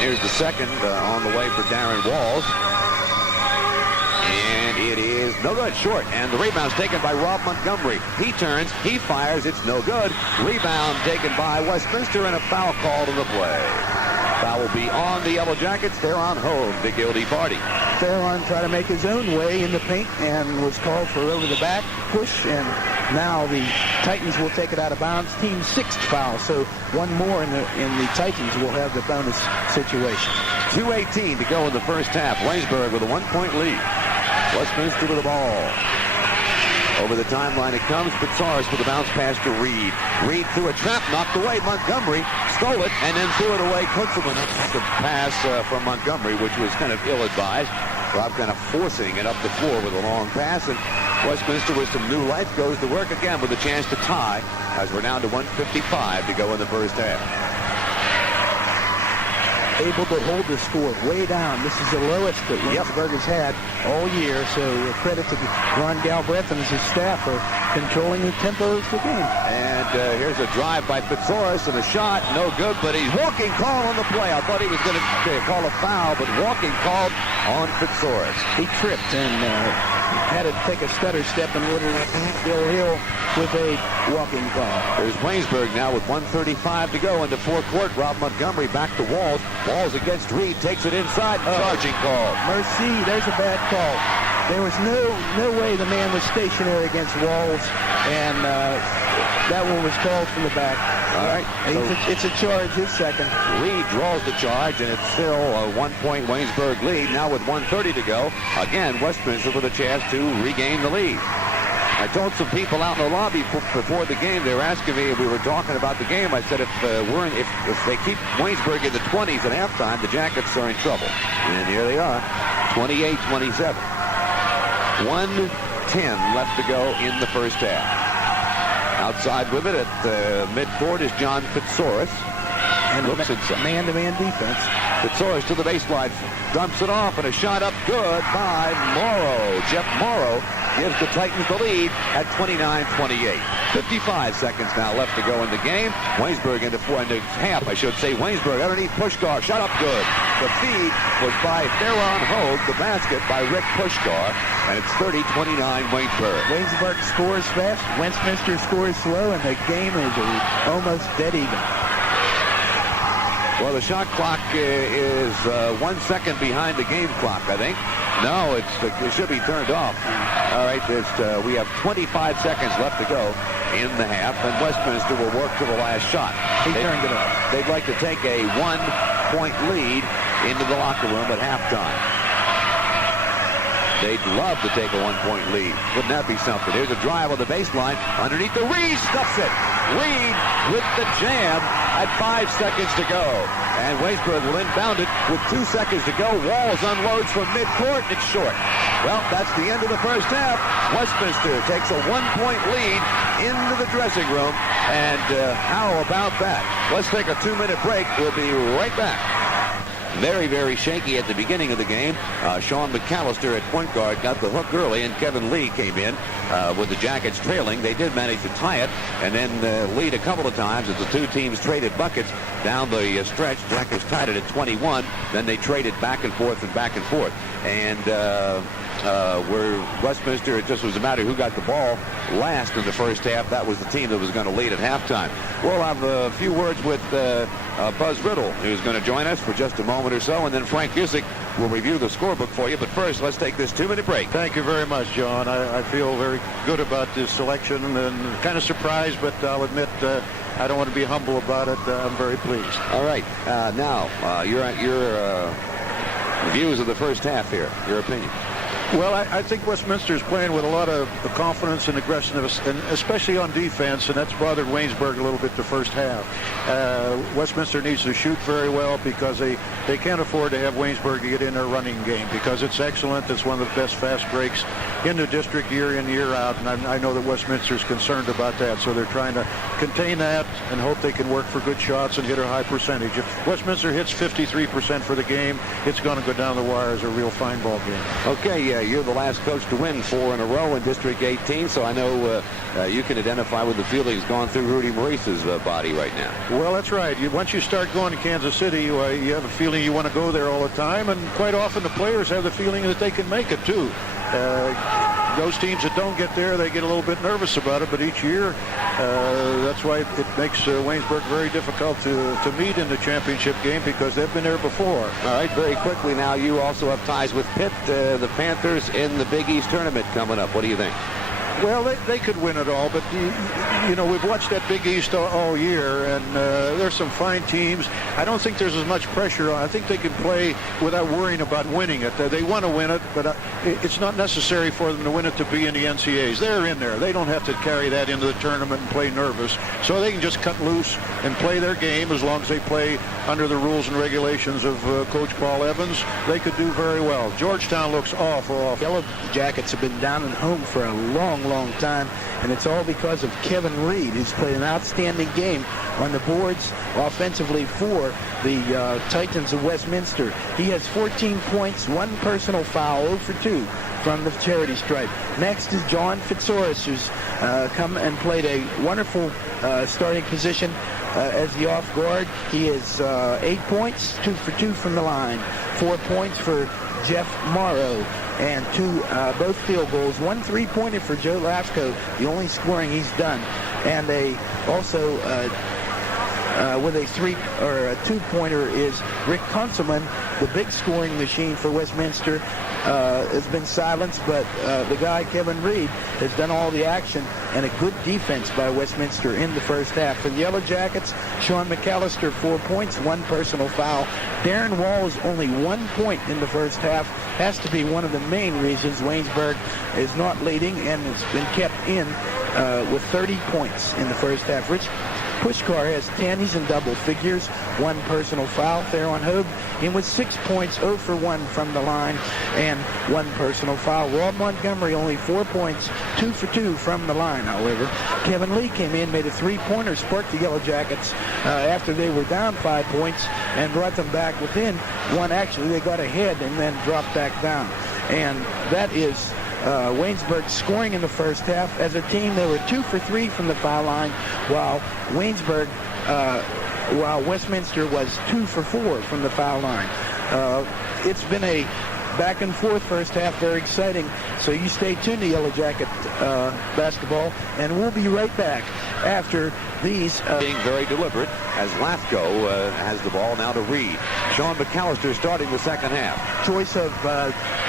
Here's the second on the way for Darren Walls. And it is no good, short. And the rebound's taken by Rob Montgomery. He turns, he fires, it's no good. Rebound taken by Westminster, and a foul called in the play. Foul will be on the Yellow Jackets. They're on home, the guilty party. Farron tried to make his own way in the paint and was called for over the back push, and now the Titans will take it out of bounds. Team 6th foul, so one more in the Titans will have the bonus situation. 2:18 to go in the first half. Waynesburg with a 1-point lead. Westminster with the ball. Over the timeline it comes. Pitsaris with a bounce pass to Reed. Reed threw a trap, knocked away. Montgomery stole it and then threw it away. Kunzelman up the pass from Montgomery, which was kind of ill-advised. Rob kind of forcing it up the floor with a long pass. And Westminster with some new life goes to work again with a chance to tie as we're down to 1:55 to go in the first half. Able to hold the score way down. This is the lowest that Waynesburg has had all year, so credit to Ron Galbraith and his staff for controlling the tempo of the game. And here's a drive by Pitsaris and a shot, no good, but he's walking call on the play. I thought he was going to call a foul, but walking called on Pitsaris. He tripped and had to take a stutter step and Bill Hill with a walking call. There's Waynesburg now with 1:35 to go into forecourt. Rob Montgomery back to Walls. Walls against Reed, takes it inside. Charging call. Mercy, there's a bad call. There was no way the man was stationary against Walls, and that one was called from the back. All right. It's a charge, his second. Reed draws the charge, and it's still a 1-point Waynesburg lead. Now with 1:30 to go. Again, Westminster with a chance to regain the lead. I told some people out in the lobby before the game, they were asking me if we were talking about the game. I said if they keep Waynesburg in the 20s at halftime, the Jackets are in trouble. And here they are, 28-27. 1:10 left to go in the first half. Outside with it at midcourt is John Pitsaris. And man-to-man defense. Pitsaris to the baseline, dumps it off, and a shot up good by Morrow. Jeff Morrow gives the Titans the lead at 29-28. 55 seconds now left to go in the game. Waynesburg into half, I should say. Waynesburg underneath Puskar, shot up good. The feed was by Farron Hogue, the basket by Rick Puskar, and it's 30-29 Waynesburg. Waynesburg scores fast, Westminster scores slow, and the game is almost dead even. Well, the shot clock is 1 second behind the game clock, I think. No, it should be turned off. All right, we have 25 seconds left to go in the half, and Westminster will work to the last shot. He turned it off. They'd like to take a 1-point lead into the locker room at halftime. They'd love to take a one-point lead. Wouldn't that be something? Here's a drive on the baseline. Underneath the Reed, stuffs it. Reed with the jam at 5 seconds to go. And Waynesburg will inbound it with 2 seconds to go. Walls unloads from midcourt, and it's short. Well, that's the end of the first half. Westminster takes a 1-point lead into the dressing room. And how about that? Let's take a 2-minute break. We'll be right back. Very, very shaky at the beginning of the game. Sean McAllister at point guard got the hook early, and Kevin Lee came in with the Jackets trailing. They did manage to tie it and then lead a couple of times as the two teams traded buckets down the stretch. Jackets tied it at 21. Then they traded back and forth and back and forth. And where Westminster, it just was a matter who got the ball last in the first half. That was the team that was going to lead at halftime. We'll have a few words with Buzz Riddle, who's going to join us for just a moment or so, and then Frank Busick will review the scorebook for you. But first, let's take this 2-minute break. Thank you very much, John. I feel very good about this selection and kind of surprised, but I'll admit I don't want to be humble about it. I'm very pleased. All right. Now, your views of the first half here, your opinion. Well, I think Westminster is playing with a lot of confidence and aggressiveness, and especially on defense, and that's bothered Waynesburg a little bit the first half. Westminster needs to shoot very well because they can't afford to have Waynesburg to get in their running game because it's excellent. It's one of the best fast breaks in the district year in, year out, and I know that Westminster is concerned about that, so they're trying to contain that and hope they can work for good shots and hit a high percentage. If Westminster hits 53% for the game, it's going to go down the wire as a real fine ball game. Okay, you're the last coach to win 4 in a row in District 18, so I know you can identify with the feelings going through Rudy Maurice's body right now. Well, that's right. Once you start going to Kansas City, you have a feeling you want to go there all the time, and quite often the players have the feeling that they can make it too. Those teams that don't get there, they get a little bit nervous about it, but each year, that's why it makes Waynesburg very difficult to meet in the championship game because they've been there before. All right, very quickly now, you also have ties with Pitt, the Panthers in the Big East tournament coming up. What do you think? Well, they could win it all, but, you know, we've watched that Big East all year, and there's some fine teams. I don't think there's as much pressure on. I think they can play without worrying about winning it. They want to win it, but it's not necessary for them to win it to be in the NCAAs. They're in there. They don't have to carry that into the tournament and play nervous. So they can just cut loose and play their game as long as they play under the rules and regulations of Coach Paul Evans. They could do very well. Georgetown looks awful. Yellow Jackets have been down and home for a long time, and it's all because of Kevin Reed, who's played an outstanding game on the boards offensively for the Titans of Westminster. He has 14 points, 1 personal foul, 0 for 2 from the charity stripe. Next is John Fitzorus, who's come and played a wonderful starting position as the off guard. He is 8 points, 2 for 2 from the line, 4 points for Jeff Morrow, and 2 both field goals, 1 3-pointer for Joe Lasco, the only scoring he's done, and they also with a 2-pointer is Rick Conselman, the big scoring machine for Westminster. Has been silenced, but the guy Kevin Reed has done all the action, and a good defense by Westminster in the first half. For the Yellow Jackets, Sean McAllister, 4 points, 1 personal foul. Darren Walls, only 1 point in the first half. Has to be one of the main reasons Waynesburg is not leading, and it's been kept in with 30 points in the first half. Rich Puskar has 10. He's in double figures. 1 personal foul. Theron Hogue in with 6 points, 0 for 1 from the line, and 1 personal foul. Rob Montgomery only 4 points, 2 for 2 from the line, however. Kevin Lee came in, made a 3-pointer, sparked the Yellow Jackets after they were down 5 points, and brought them back within 1. Actually, they got ahead and then dropped back down. And that is Waynesburg scoring in the first half. As a team, they were 2 for 3 from the foul line, while Westminster was 2 for 4 from the foul line. It's been a back and forth first half, very exciting. So you stay tuned to Yellow Jacket basketball, and we'll be right back after these. Being very deliberate as Lafko has the ball now to Reed. Sean McAllister starting the second half. Choice of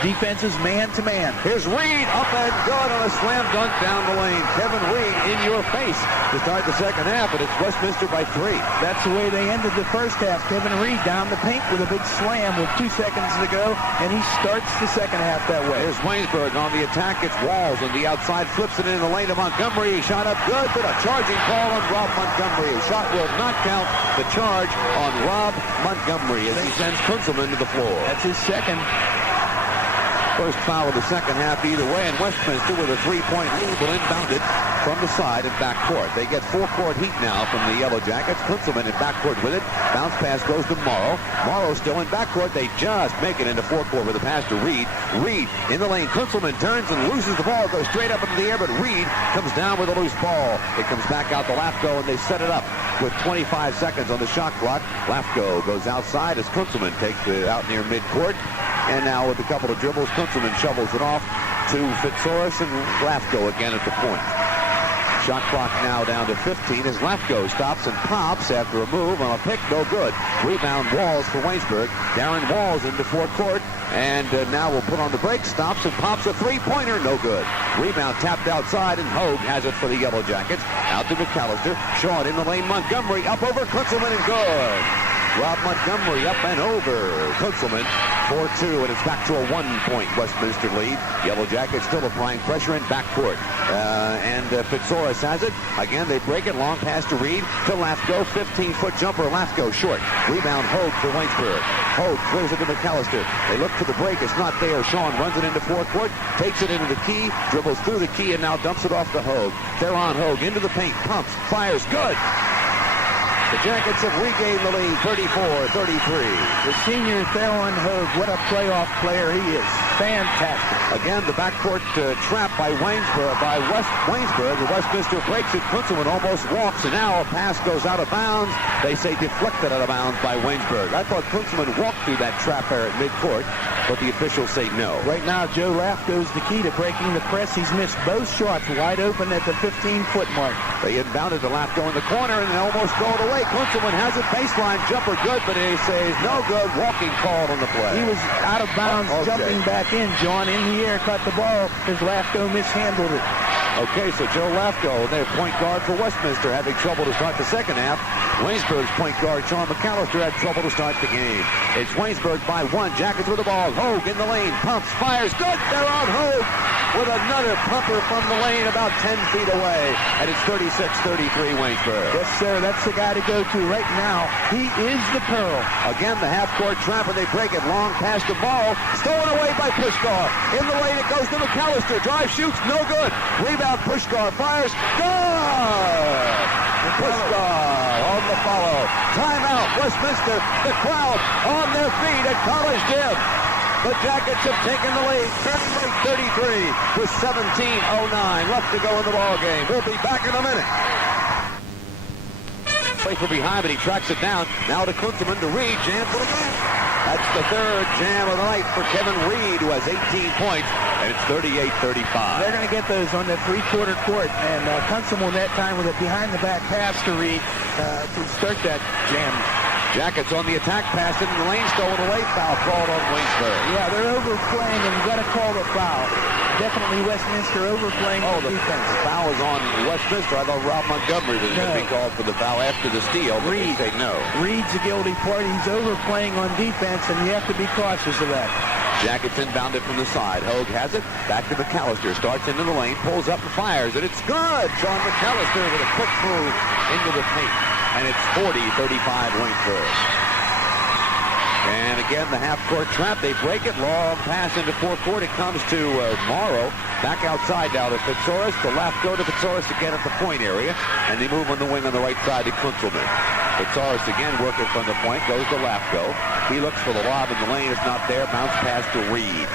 defenses man-to-man. Here's Reed up and good on a slam dunk down the lane. Kevin Reed in your face to start the second half, and it's Westminster by 3. That's the way they ended the first half. Kevin Reed down the paint with a big slam with 2 seconds to go, and he starts the second half that way. Here's Waynesburg on the attack. It's Walls on the outside, flips it in the lane to Montgomery. He shot up good, but a charging call on Rob Montgomery. A shot will not count. The charge on Rob Montgomery as he sends Kunzelman to the floor. That's his second. First foul of the second half either way, and Westminster with a 3-point lead will inbound it from the side and backcourt. They get forecourt heat now from the Yellow Jackets. Kunzelman in backcourt with it. Bounce pass goes to Morrow. Morrow still in backcourt. They just make it into forecourt with a pass to Reed. Reed in the lane. Kunzelman turns and loses the ball. Goes straight up into the air, but Reed comes down with a loose ball. It comes back out to Lafko, and they set it up with 25 seconds on the shot clock. Lafko goes outside as Kunzelman takes it out near midcourt. And now with a couple of dribbles, Kunzelman shovels it off to Fitzorus, and Lafko again at the point. Shot clock now down to 15 as Lafko stops and pops after a move on a pick, no good. Rebound Walls for Waynesburg. Darren Walls into forecourt, and now will put on the break, stops and pops a three-pointer, no good. Rebound tapped outside, and Hogue has it for the Yellow Jackets. Out to McAllister. Short in the lane, Montgomery up over Kunzelman and good. Rob Montgomery up and over Kunzelman. 4-2, and it's back to a 1-point Westminster lead. Yellow Jackets still applying pressure in backcourt. And Fitzorus has it. Again, they break it. Long pass to Reed. To Lafko. 15-foot jumper. Lafko short. Rebound Hogue for Waynesburg. Hogue clears it to McAllister. They look for the break. It's not there. Sean runs it into forecourt. Takes it into the key. Dribbles through the key and now dumps it off to Hogue. They're on Hogue. Into the paint. Pumps. Fires. Good. The Jackets have regained the lead, 34-33. The senior Theron Hogue, what a playoff player he is. Fantastic. Again, the backcourt trap by Waynesburg. The Westminster breaks it. Kunzelman almost walks, and now a pass goes out of bounds. They say deflected out of bounds by Waynesburg. I thought Kunzelman walked through that trap there at midcourt, but the officials say no. Right now, Joe Lafko's the key to breaking the press. He's missed both shots wide open at the 15-foot mark. They inbounded to Lafko in the corner and almost throw it away. Kunzelman has it. Baseline jumper good, but they say no good. Walking called on the play. He was out of bounds, jumping back in. John in the air, caught the ball as Lafko mishandled it. Okay, so Joe Lafko, their point guard for Westminster, having trouble to start the second half. Waynesburg's point guard, Sean McAllister, had trouble to start the game. It's Waynesburg by 1. Jackets with the ball. Hogue in the lane. Pumps. Fires. Good. They're on Hogue with another pumper from the lane about 10 feet away. And it's 36-33 Waynesburg. Yes, sir. That's the guy to go to right now. He is the pearl. Again, the half-court trap, and they break it. Long pass to Morrow. Stolen away by Puskar. In the lane, it goes to McAllister. Drive, shoots. No good. Rebound. Puskar. Fires. Good. Puskar on the follow. Timeout. Westminster. The crowd on their feet at College Gym. The Jackets have taken the lead, 38-33 with 17:09 left to go in the ball game. We'll be back in a minute. Play from behind, but he tracks it down. Now to Kunzelman to Reed. Jam for the win. That's the third jam of the night for Kevin Reed, who has 18 points, and it's 38-35. They're going to get those on the three-quarter court, and Kunzelman that time with a behind-the-back pass to Reed to start that jam. Jackets on the attack, pass into the lane, stolen away, foul called on Waynesburg. Yeah, they're overplaying, and you've got to call the foul. Definitely Westminster overplaying the defense. The foul is on Westminster. I thought Rob Montgomery was going to be called for the foul after the steal, but they say no. Reed's a guilty party. He's overplaying on defense, and you have to be cautious of that. Jackets inbounded from the side. Hogue has it. Back to McAllister. Starts into the lane, pulls up and fires it. It's good. Sean McAllister with a quick move into the paint. And it's 40-35 Waynesburg. And again, the half-court trap. They break it. Long pass into forecourt. It comes to Morrow. Back outside now to Fitzorus. To Lafko to Fitzorus again at the point area. And they move on the wing on the right side to Kunzelman. Fitzorus again working from the point. Goes to Lafko. He looks for the lob in the lane. It's not there. Bounce pass to Reed.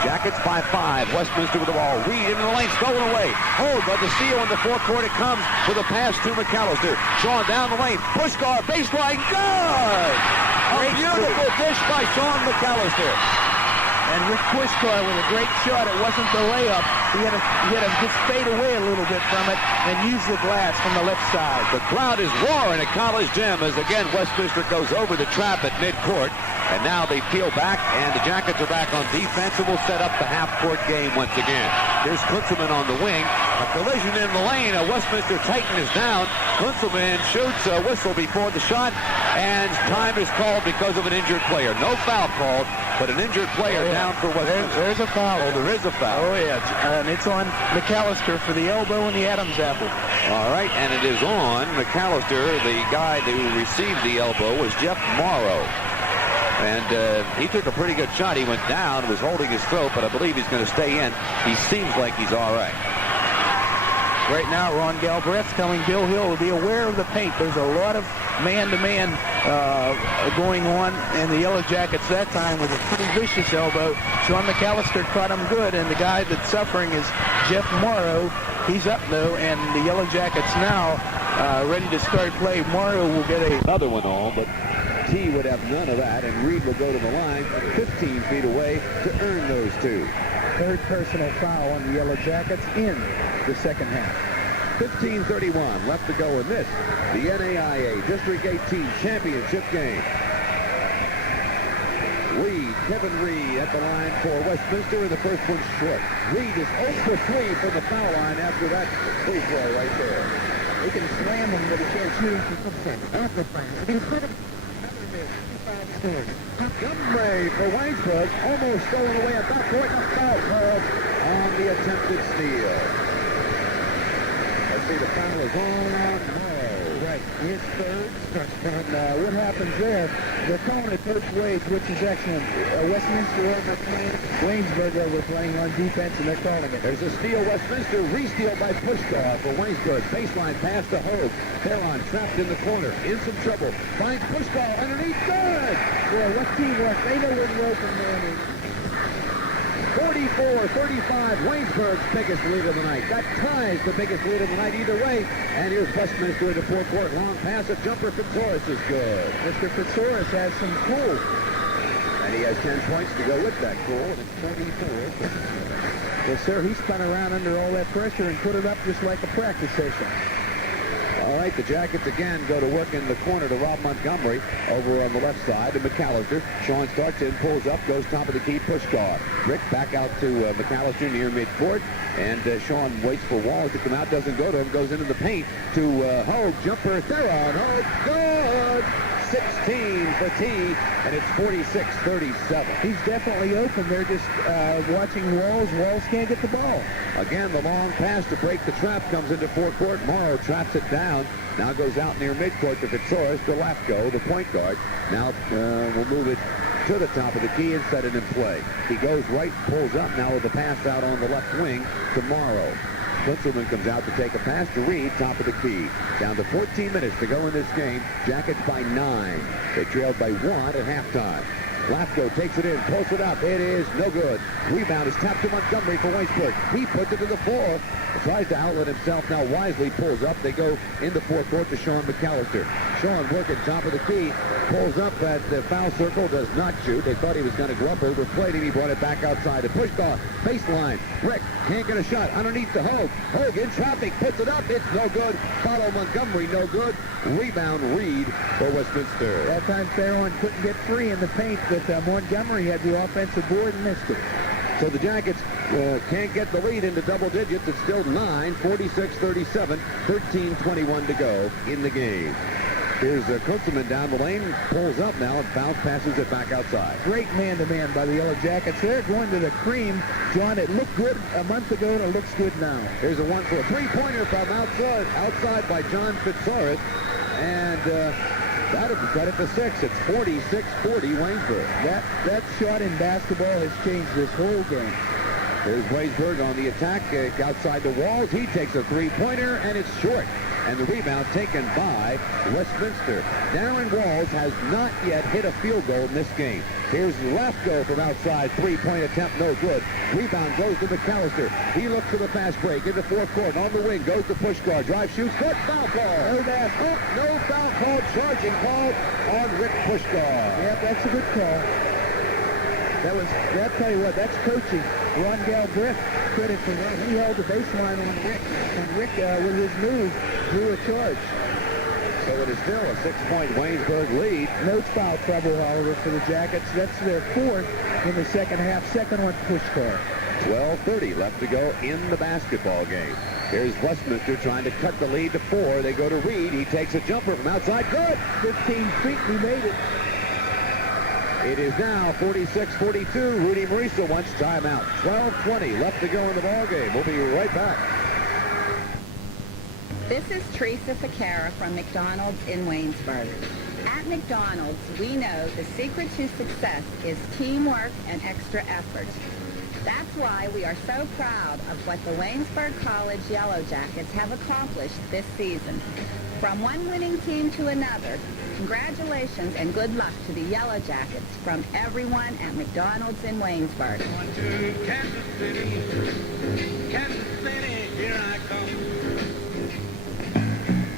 Jackets by 5. Westminster with the ball. Reed into the lane. Stolen away. Hold by the steal in the forecourt. It comes with a pass to McAllister. Sean down the lane. Puskar. Baseline. Good. A beautiful dish by Sean McAllister. And Rick Puskar with a great shot. It wasn't the layup. He had to just fade away a little bit from it and use the glass from the left side. The crowd is roaring at College Gym as again Westminster goes over the trap at midcourt. And now they peel back, and the Jackets are back on defense, and will set up the half-court game once again. Here's Kunzelman on the wing. A collision in the lane. A Westminster Titan is down. Kunzelman shoots a whistle before the shot, and time is called because of an injured player. No foul called, but an injured player down for Westminster. There's a foul. Oh, there is a foul. Oh, yeah. And it's on McAllister for the elbow and the Adam's apple. All right, and it is on McAllister. The guy who received the elbow was Jeff Morrow. And he took a pretty good shot. He went down, was holding his throat, but I believe he's going to stay in. He seems like he's all right. Right now, Ron Galbraith's telling Bill Hill to be aware of the paint. There's a lot of man-to-man going on, and the Yellow Jackets that time with a pretty vicious elbow. Sean McAllister caught him good, and the guy that's suffering is Jeff Morrow. He's up, though, and the Yellow Jackets now ready to start play. Morrow will get another one on, but T would have none of that, and Reed will go to the line 15 feet away to earn those two. Third personal foul on the Yellow Jackets in the second half. 15:31 left to go in this, the NAIA District 18 championship game. Kevin Reed at the line for Westminster, and the first one's short. Reed is 0 for 3 from the foul line after that free throw right there. They can slam him, but he can't shoot him from the Montgomery for Waynesburg, almost stolen away at that point. A foul called on the attempted steal. Let's see, the foul is on. No. Right, his third. And what happens there, they're calling it both ways, which is excellent. Westminster overplaying, Waynesburg overplaying on defense, and they're calling it. There's a steal, Westminster, re-steal by Puskar for Waynesburg. Baseline pass to Hogue. Theron trapped in the corner, in some trouble. Finds Puskar underneath, good! Boy, what teamwork. They know where the open man is. 44-35, Waynesburg's biggest lead of the night. That ties the biggest lead of the night either way. And here's Westminster in the forecourt. Long pass, a jumper. Fitzhoris is good. Mr. Fitzhoris has some cool. And he has 10 points to go with that cool, and it's 24. Yes, sir, he spun around under all that pressure and put it up just like a practice session. All right, the Jackets again go to work in the corner to Rob Montgomery over on the left side to McAllister. Sean starts in, pulls up, goes top of the key, Puskar. Rick back out to McAllister near midcourt, and Sean waits for Walls to come out, doesn't go to him, goes into the paint to Hogue, jumper, Theron, Hogue, good! 16 for T, and it's 46-37. He's definitely open. They're just watching Walls. Walls can't get the ball. Again, the long pass to break the trap comes into forecourt. Morrow traps it down. Now goes out near midcourt to Fitzhoris to Lafko, the point guard. Now we'll move it to the top of the key and set it in play. He goes right, pulls up now with the pass out on the left wing to Morrow. Kunzelman comes out to take a pass to Reed, top of the key. Down to 14 minutes to go in this game. Jackets by 9. They trailed by 1 at halftime. Lafko takes it in, pulls it up. It is no good. Rebound is tapped to Montgomery for Waynesburg. He puts it to the floor. Tries to outlet himself. Now wisely pulls up. They go in the forecourt to Sean McAllister. Sean working top of the key. Pulls up at the foul circle. Does not shoot. They thought he was going to go up. Overplayed him. He brought it back outside. It pushed off. Baseline. Rick can't get a shot. Underneath the Hogue. Hogue in traffic. Puts it up. It's no good. Follow Montgomery. No good. Rebound Reed for Westminster. That time Theron couldn't get free in the paint, but Montgomery had the offensive board and missed it. So the Jackets can't get the lead into double digits. It's still 9, 46-37, 13-21 to go in the game. Here's Kunzelman down the lane, pulls up now and bounce passes it back outside. Great man-to-man by the Yellow Jackets. They're going to the cream. John, it looked good a month ago and it looks good now. Here's a 1 for a three-pointer from outside by John Fitzhoris. And that'll cut it to 6. It's 46-40 Waynesburg. That shot in basketball has changed this whole game. There's Waynesburg on the attack outside the walls. He takes a three-pointer, and it's short. And the rebound taken by Westminster. Darren Walls has not yet hit a field goal in this game. Here's Lafko from outside. Three-point attempt, no good. Rebound goes to McAllister. He looks for the fast break into forecourt. On the wing, goes to Puskar. Drive, shoots, good, foul call. No foul call, charging call on Rick Puskar. Yeah, that's a good call. I'll tell you what, that's coaching. Ron Galbraith, credit for that. He held the baseline on Rick, and Rick, with his move, drew a charge. So it is still a 6-point Waynesburg lead. No foul trouble, however, for the Jackets. That's their 4th in the second half. Second one, Puskar. 12:30 left to go in the basketball game. Here's Westminster trying to cut the lead to 4. They go to Reed. He takes a jumper from outside. Good. 15 feet. We made it. It is now 46-42. Rudy Marisa wants timeout. 12:20 left to go in the ball game. We'll be right back. This is Teresa Ficara from McDonald's in Waynesburg. At McDonald's, we know the secret to success is teamwork and extra effort. That's why we are so proud of what the Waynesburg College Yellow Jackets have accomplished this season. From one winning team to another, congratulations and good luck to the Yellow Jackets from everyone at McDonald's in Waynesburg. Kansas City, here I come.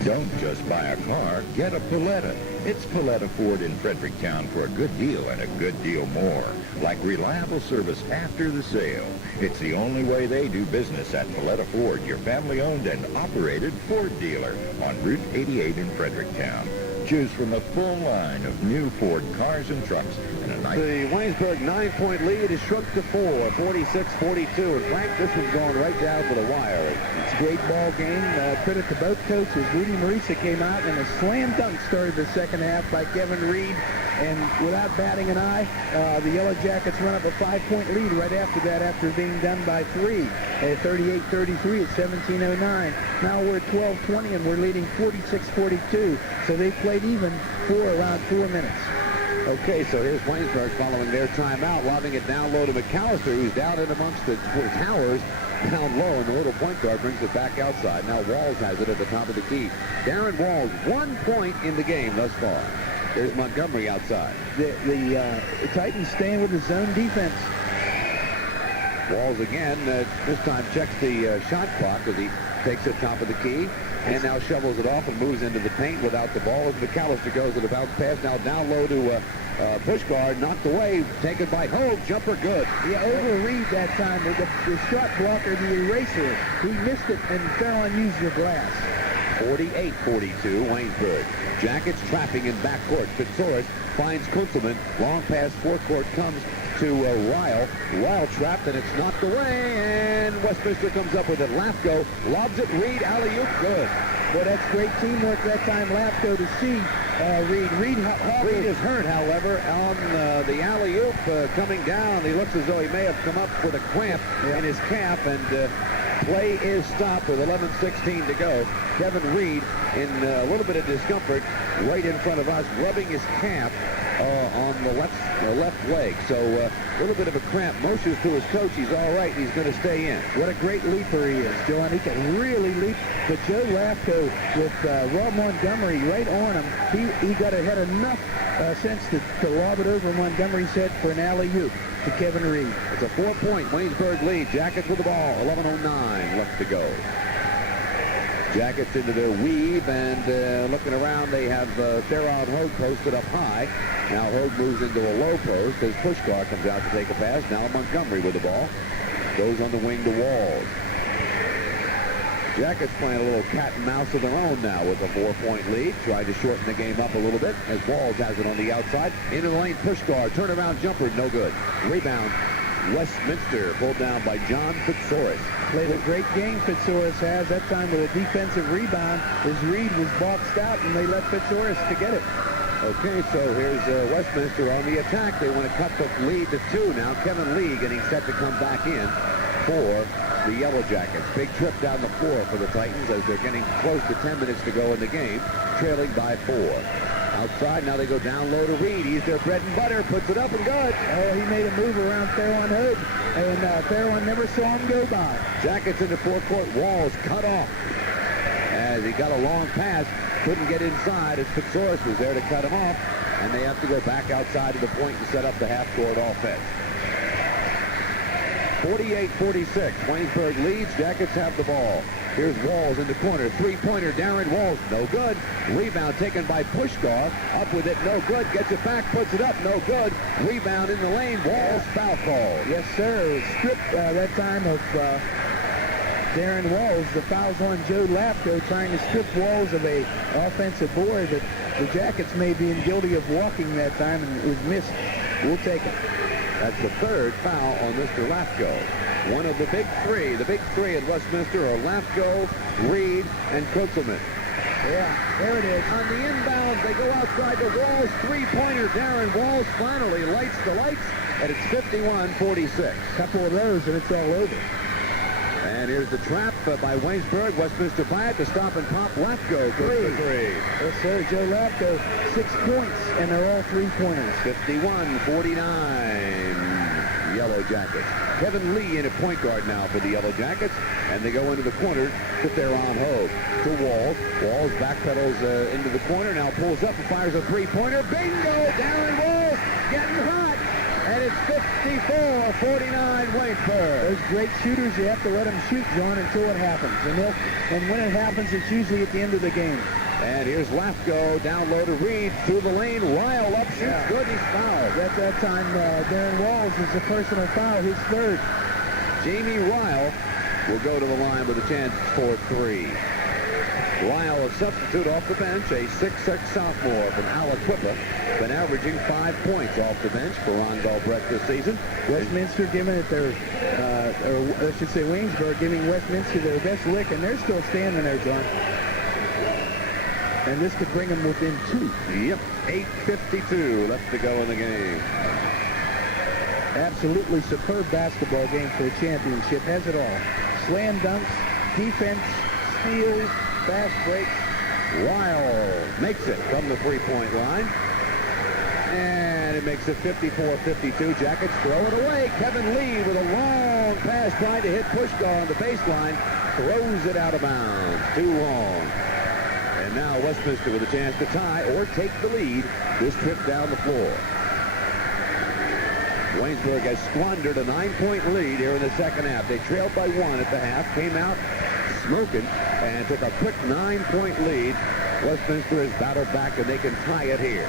Don't just buy a car, get a Paletta. It's Paletta Ford in Fredericktown for a good deal and a good deal more, like reliable service after the sale. It's the only way they do business at Paletta Ford, your family-owned and operated Ford dealer on Route 88 in Fredericktown. Choose from a full line of new Ford cars and trucks and a nice... The Waynesburg 9-point lead is shrunk to 4, 46-42. And Frank, this one's going right down to the wire. It's a great ball game. Credit to both coaches. Rudy Marisa came out and a slam dunk started the second half by Kevin Reed. And without batting an eye, the Yellow Jackets run up a 5-point lead right after that after being done by 3. 38-33 at 17:09. Now we're at 12:20 and we're leading 46-42. So they played even for around 4 minutes. Okay, so here's Waynesburg following their timeout, lobbing it down low to McAllister, who's down in amongst the towers, down low, and the little point guard brings it back outside. Now Walls has it at the top of the key. Darren Walls, 1 point in the game thus far. There's Montgomery outside. The Titans staying with the zone defense. Walls again, this time checks the shot clock as he takes it top of the key and now shovels it off and moves into the paint without the ball as McAllister goes with a bounce pass. Now down low to Puskar, knocked away, taken by Hogue, jumper good. Yeah, over Reed that time. The shot blocker, the eraser, he missed it and fell on using the glass. 48-42, Waynesburg. Jackets trapping in backcourt. Fitzorus finds Kunzelman. Long pass forecourt comes to Ryle. Ryle trapped, and it's knocked away, and Westminster comes up with it. Lafko lobs it. Reed, alley-oop, good. Well, that's great teamwork that time. Lafko to see Reed. Reed is hurt, however, on the alley-oop coming down. He looks as though he may have come up with a cramp in his calf, and play is stopped with 11:16 to go. Kevin Reed in a little bit of discomfort right in front of us, rubbing his calf on the left leg. So a little bit of a cramp. Motions to his coach. He's all right. He's going to stay in. What a great leaper he is, Joe. And he can really leap. But Joe Lafko with Rob Montgomery right on him, he got ahead enough sense to lob it over Montgomery's head for an alley-oop to Kevin Reed. It's a 4-point Waynesburg lead. Jackets with the ball. 11:09 left to go. Jackets into their weave, and looking around, they have Theron Hogue posted up high. Now Hogue moves into a low post as Puskar comes out to take a pass. Now Montgomery with the ball. Goes on the wing to Walls. Jackets playing a little cat and mouse of their own now with a 4-point lead. Tried to shorten the game up a little bit as Walls has it on the outside. Into the lane, Puskar, turnaround jumper, no good. Rebound, Westminster, pulled down by John Fitzorus. Played a great game, Fitzorus has. That time with a defensive rebound as Reed was boxed out, and they let Fitzorus to get it. Okay, so here's Westminster on the attack. They want to cut the lead to 2 now. Kevin Lee getting set to come back in for the Yellow Jackets. Big trip down the floor for the Titans as they're getting close to 10 minutes to go in the game, trailing by 4. Outside, now they go down low to Reed. He's their bread and butter, puts it up and good. Oh, he made a move around Theron Hogue, and Theron never saw him go by. Jackets into forecourt. Walls cut off as he got a long pass. Couldn't get inside as Fitzorus was there to cut him off, and they have to go back outside to the point and set up the half-court offense. 48-46. Waynesburg leads. Jackets have the ball. Here's Walls in the corner. Three-pointer, Darren Walls. No good. Rebound taken by Puskar. Up with it. No good. Gets it back. Puts it up. No good. Rebound in the lane. Walls foul call. Yes, sir. Stripped that time of Darren Walls. The foul's on Joe Lapko trying to strip Walls of a offensive board that the Jackets may be guilty of walking that time, and it was missed. We'll take it. That's the third foul on Mr. Lapko. One of the big three. The big three at Westminster are Lapko, Reed, and Kutzelman. Yeah, there it is. On the inbounds, they go outside the Walls. Three-pointer, Darren Walls finally lights the lights, and it's 51-46. Couple of those, and it's all over. And here's the trap by Waynesburg. Westminster by it to stop and pop. Lapko goes for three. Yes, sir. Joe Lapko, 6 points, and they're all three-pointers. 51-49. Yellow Jackets. Kevin Lee in at point guard now for the Yellow Jackets, and they go into the corner to Theron Hogue. To Walls. Walls backpedals into the corner, now pulls up and fires a three-pointer. Bingo! Darren Walls getting hot, and it's 54-49 Waynesburg. Those great shooters, you have to let them shoot, John, until it happens. And when it happens, it's usually at the end of the game. And here's Lapko, down low to Reed, through the lane, Ryle up, shoots good, he's fouled. At that time, Darren Walls is a personal foul, his third. Jamie Ryle will go to the line with a chance for three. Ryle, a substitute off the bench, a 6'6" sophomore from Aliquippa, been averaging 5 points off the bench for Ron Galbraith this season. Westminster giving it their, or I should say Waynesburg giving Westminster their best lick, and they're still standing there, John. And this could bring them within 2. Yep, 8:52 left to go in the game. Absolutely superb basketball game for the championship. Has it all. Slam dunks, defense, steals, fast breaks. Ryle makes it from the three-point line. And it makes it 54-52. Jackets throw it away. Kevin Lee with a long pass trying to hit Puskar on the baseline. Throws it out of bounds. Too long. And now Westminster with a chance to tie or take the lead this trip down the floor. Waynesburg has squandered a 9-point lead here in the second half. They trailed by 1 at the half, came out smoking, and took a quick 9-point lead. Westminster has battled back, and they can tie it here.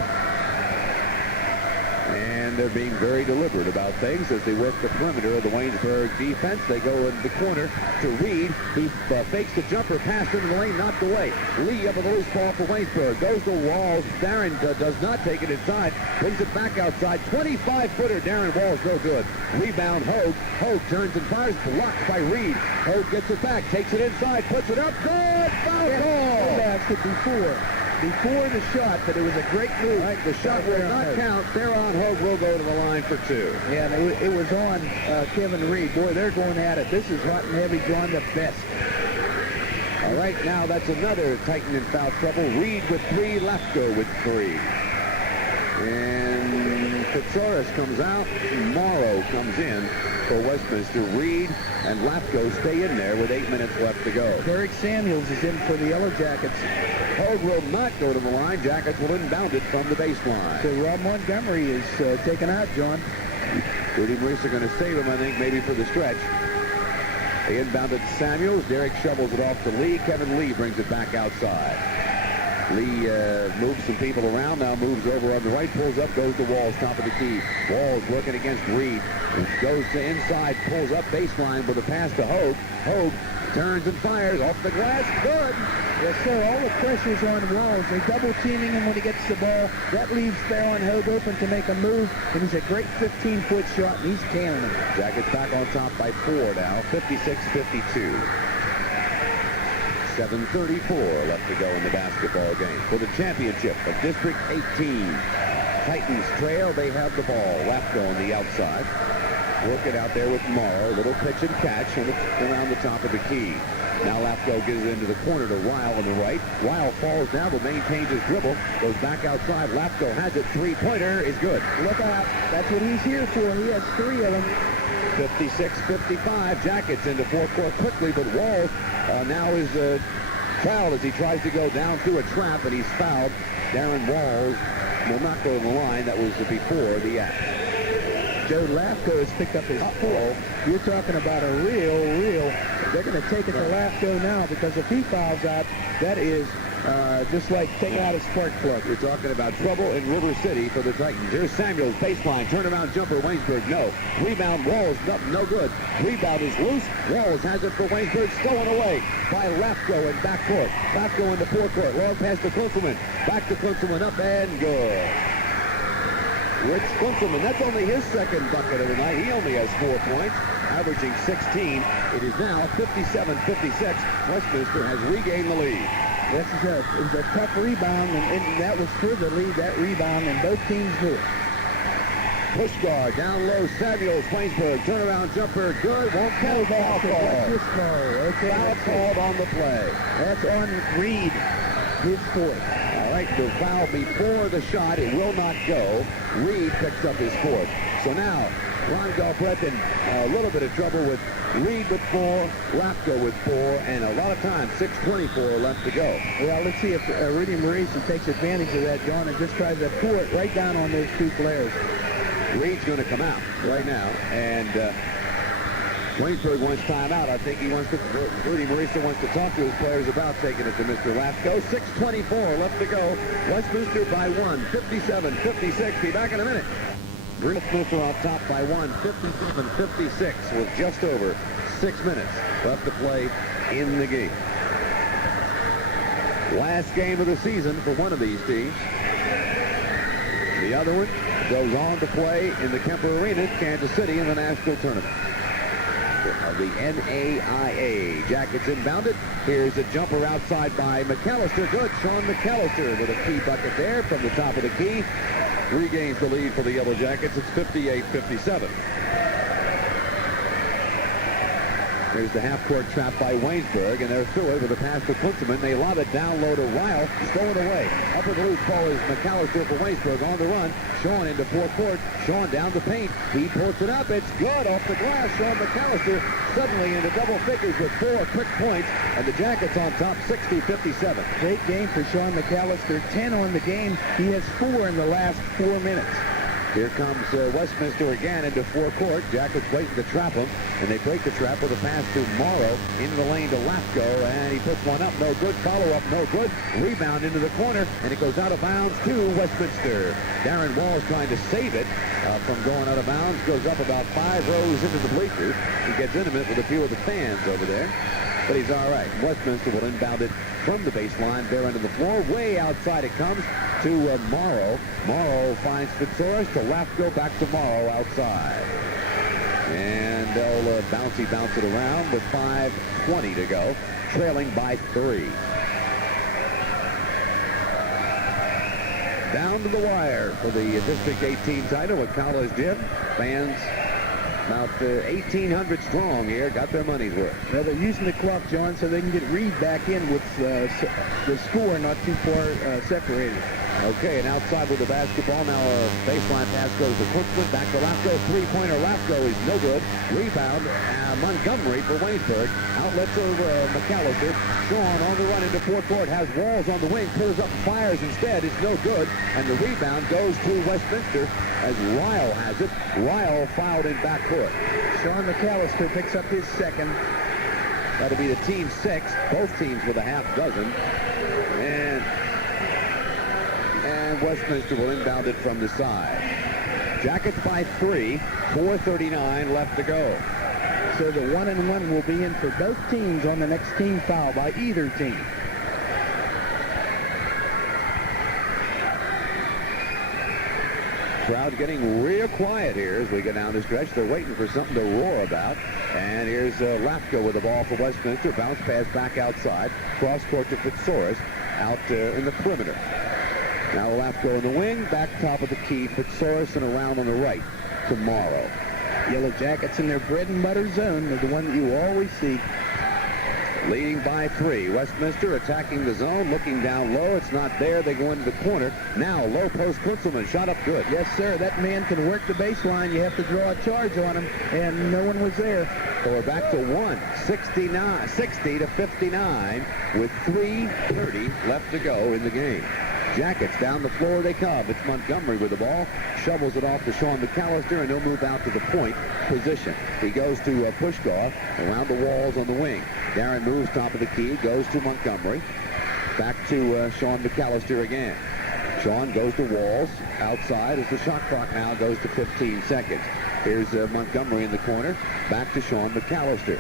And they're being very deliberate about things as they work the perimeter of the Waynesburg defense. They go in the corner to Reed. He fakes the jumper, pass into the lane, knocked away. Lee up with a loose ball for Waynesburg. Goes to Walls. Darren does not take it inside. Brings it back outside. 25-footer. Darren Walls, no good. Rebound, Hogue. Hogue turns and fires. Blocked by Reed. Hogue gets it back. Takes it inside. Puts it up. Good. Foul call. Basket before the shot, but it was a great move. Right, the shot will not count. Theron Hogue will go to the line for 2. Yeah, it was on Kevin Reed. Boy, they're going at it. This is hot and heavy, John, the best. All right, now that's another Titan in foul trouble. Reed with 3, Lapko with 3. And Petsoris comes out. Morrow comes in for Westminster. Reed and Lapko stay in there with 8 minutes left to go. Derek Samuels is in for the Yellow Jackets. Hogue will not go to the line. Jackets will inbound it from the baseline. So Rob Montgomery is taken out, John. Rudy Marisa going to save him, I think, maybe for the stretch. They inbounded Samuels. Derek shovels it off to Lee. Kevin Lee brings it back outside. Lee moves some people around, now moves over on the right, pulls up, goes to Walls, top of the key. Walls working against Reed. Goes to inside, pulls up baseline with a pass to Hogue. Hogue turns and fires off the glass. Good. Yes, sir. All the pressure's on Walls. They're double-teaming him when he gets the ball. That leaves Theron Hogue open to make a move, and he's a great 15-foot shot, and he's canning it. Jackets back on top by 4 now, 56-52. 7:34 left to go in the basketball game for the championship of District 18. Titans trail. They have the ball. Lapko on the outside. Work it out there with Morrow. Little pitch and catch around the top of the key. Now Lapko gives it into the corner to Ryle on the right. Ryle falls down but maintains his dribble. Goes back outside. Lapko has it. Three-pointer is good. Look out. That's what he's here for. He has 3 of them. 56-55. Jackets into forecourt quickly, but Walls now is fouled as he tries to go down through a trap, and he's fouled. Darren Walls will not go to the line. That was before the act. Joe Lafko has picked up his fourth. You're talking about a real, they're going to take it to Lafko now, because if he fouls out, that is just like taking out a spark plug. You're talking about trouble in River City for the Titans. Here's Samuels, baseline, turnaround jumper, Waynesburg, no. Rebound, Walls, no good. Rebound is loose. Walls has it for Waynesburg, stolen away by Lafko in backcourt. Lafko in the forecourt, long pass to Kunzelman. Back to Kunzelman, up and good. Rich Kunzelman, that's only his second bucket of the night. He only has 4 points, averaging 16. It is now 57-56. Westminster has regained the lead. This is it was a tough rebound, and that was for the lead, that rebound, and both teams knew it. Puskar down low, Samuels, Waynesburg, turnaround jumper, good, won't count. Foul call. Okay, Foul called on the play. That's on Reed, his fourth. All right, the foul before the shot, it will not go. Reed picks up his fourth. So now, Ron Galbraith in a little bit of trouble with Reed with 4, Lafko with 4, and a lot of time, 6:24 left to go. Well, let's see if Rudy Maurice takes advantage of that, John, and just tries to pour it right down on those two players. Reed's going to come out right now, and Waynesburg wants timeout. I think Rudy Maurice wants to talk to his players about taking it to Mr. Lafko. 6:24 left to go. Westminster by 1, 57-56. Be back in a minute. Westminster off top by 1, 57-56, with just over 6 minutes left to play in the game. Last game of the season for one of these teams. The other one goes on to play in the Kemper Arena in Kansas City in the national tournament of the NAIA. Jackets inbounded. Here's a jumper outside by McAllister. Good. Sean McAllister with a key bucket there from the top of the key. Regains the lead for the Yellow Jackets. It's 58-57. There's the half-court trap by Waynesburg, and they're through it with a pass to Kunzelman. They lob it down low to Ryle. Stolen away. Up in the loose ball is McAllister for Waynesburg on the run. Sean into forecourt. Sean down the paint. He puts it up. It's good off the glass. Sean McAllister suddenly into double figures with 4 quick points, and the Jackets on top 60-57. Great game for Sean McAllister. 10 on the game. He has 4 in the last 4 minutes. Here comes Westminster again into forecourt. Jackets waiting to trap him, and they break the trap with a pass to Morrow into the lane to Lafko, and he puts one up, no good. Follow-up, no good. Rebound into the corner, and it goes out of bounds to Westminster. Darren Walls trying to save it from going out of bounds. Goes up about 5 rows into the bleachers. He gets intimate with a few of the fans over there, but he's all right. Westminster will inbound it from the baseline, their end of the floor. Way outside it comes to Morrow. Morrow finds Fitzorris to Lafko, back to Morrow outside. And they'll bounce it around with 5:20 to go, trailing by 3. Down to the wire for the District 18 title at College Gym. Fans about 1,800 strong here, got their money's worth. Well, they're using the clock, John, so they can get Reed back in with the score not too far separated. Okay, and outside with the basketball. Now a baseline pass goes to Kunzelman. Back to Lafko. Three-pointer Lafko is no good. Rebound, Montgomery for Waynesburg. Outlet to McAllister. Sean on the run into forecourt. Has Walls on the wing. Pulls up and fires instead. It's no good. And the rebound goes to Westminster as Ryle has it. Ryle fouled in backcourt. Sean McAllister picks up his second. That'll be the team 6. Both teams with a half dozen. And Westminster will inbound it from the side. Jackets by 3, 4:39 left to go. So the 1-and-1 will be in for both teams on the next team foul by either team. Crowd getting real quiet here as we go down the stretch. They're waiting for something to roar about. And here's Lafko with the ball for Westminster. Bounce pass back outside. Cross court to Fitzorris out in the perimeter. Now Lafko in the wing, back top of the key. Fitzorris and around on the right to Morrow. Yellow Jackets in their bread and butter zone. They're the one that you always see. Leading by 3. Westminster attacking the zone, looking down low. It's not there. They go into the corner. Now low post Kunzelman. Shot up good. Yes, sir. That man can work the baseline. You have to draw a charge on him, and no one was there. So we're back to 1. 60-59 with 3:30 left to go in the game. Jackets down the floor they come. It's Montgomery with the ball. Shovels it off to Sean McAllister, and he'll move out to the point position. He goes to Puskar around the walls on the wing. Darren moves top of the key, goes to Montgomery. Back to Sean McAllister again. Sean goes to Walls outside as the shot clock now goes to 15 seconds. Here's Montgomery in the corner. Back to Sean McAllister.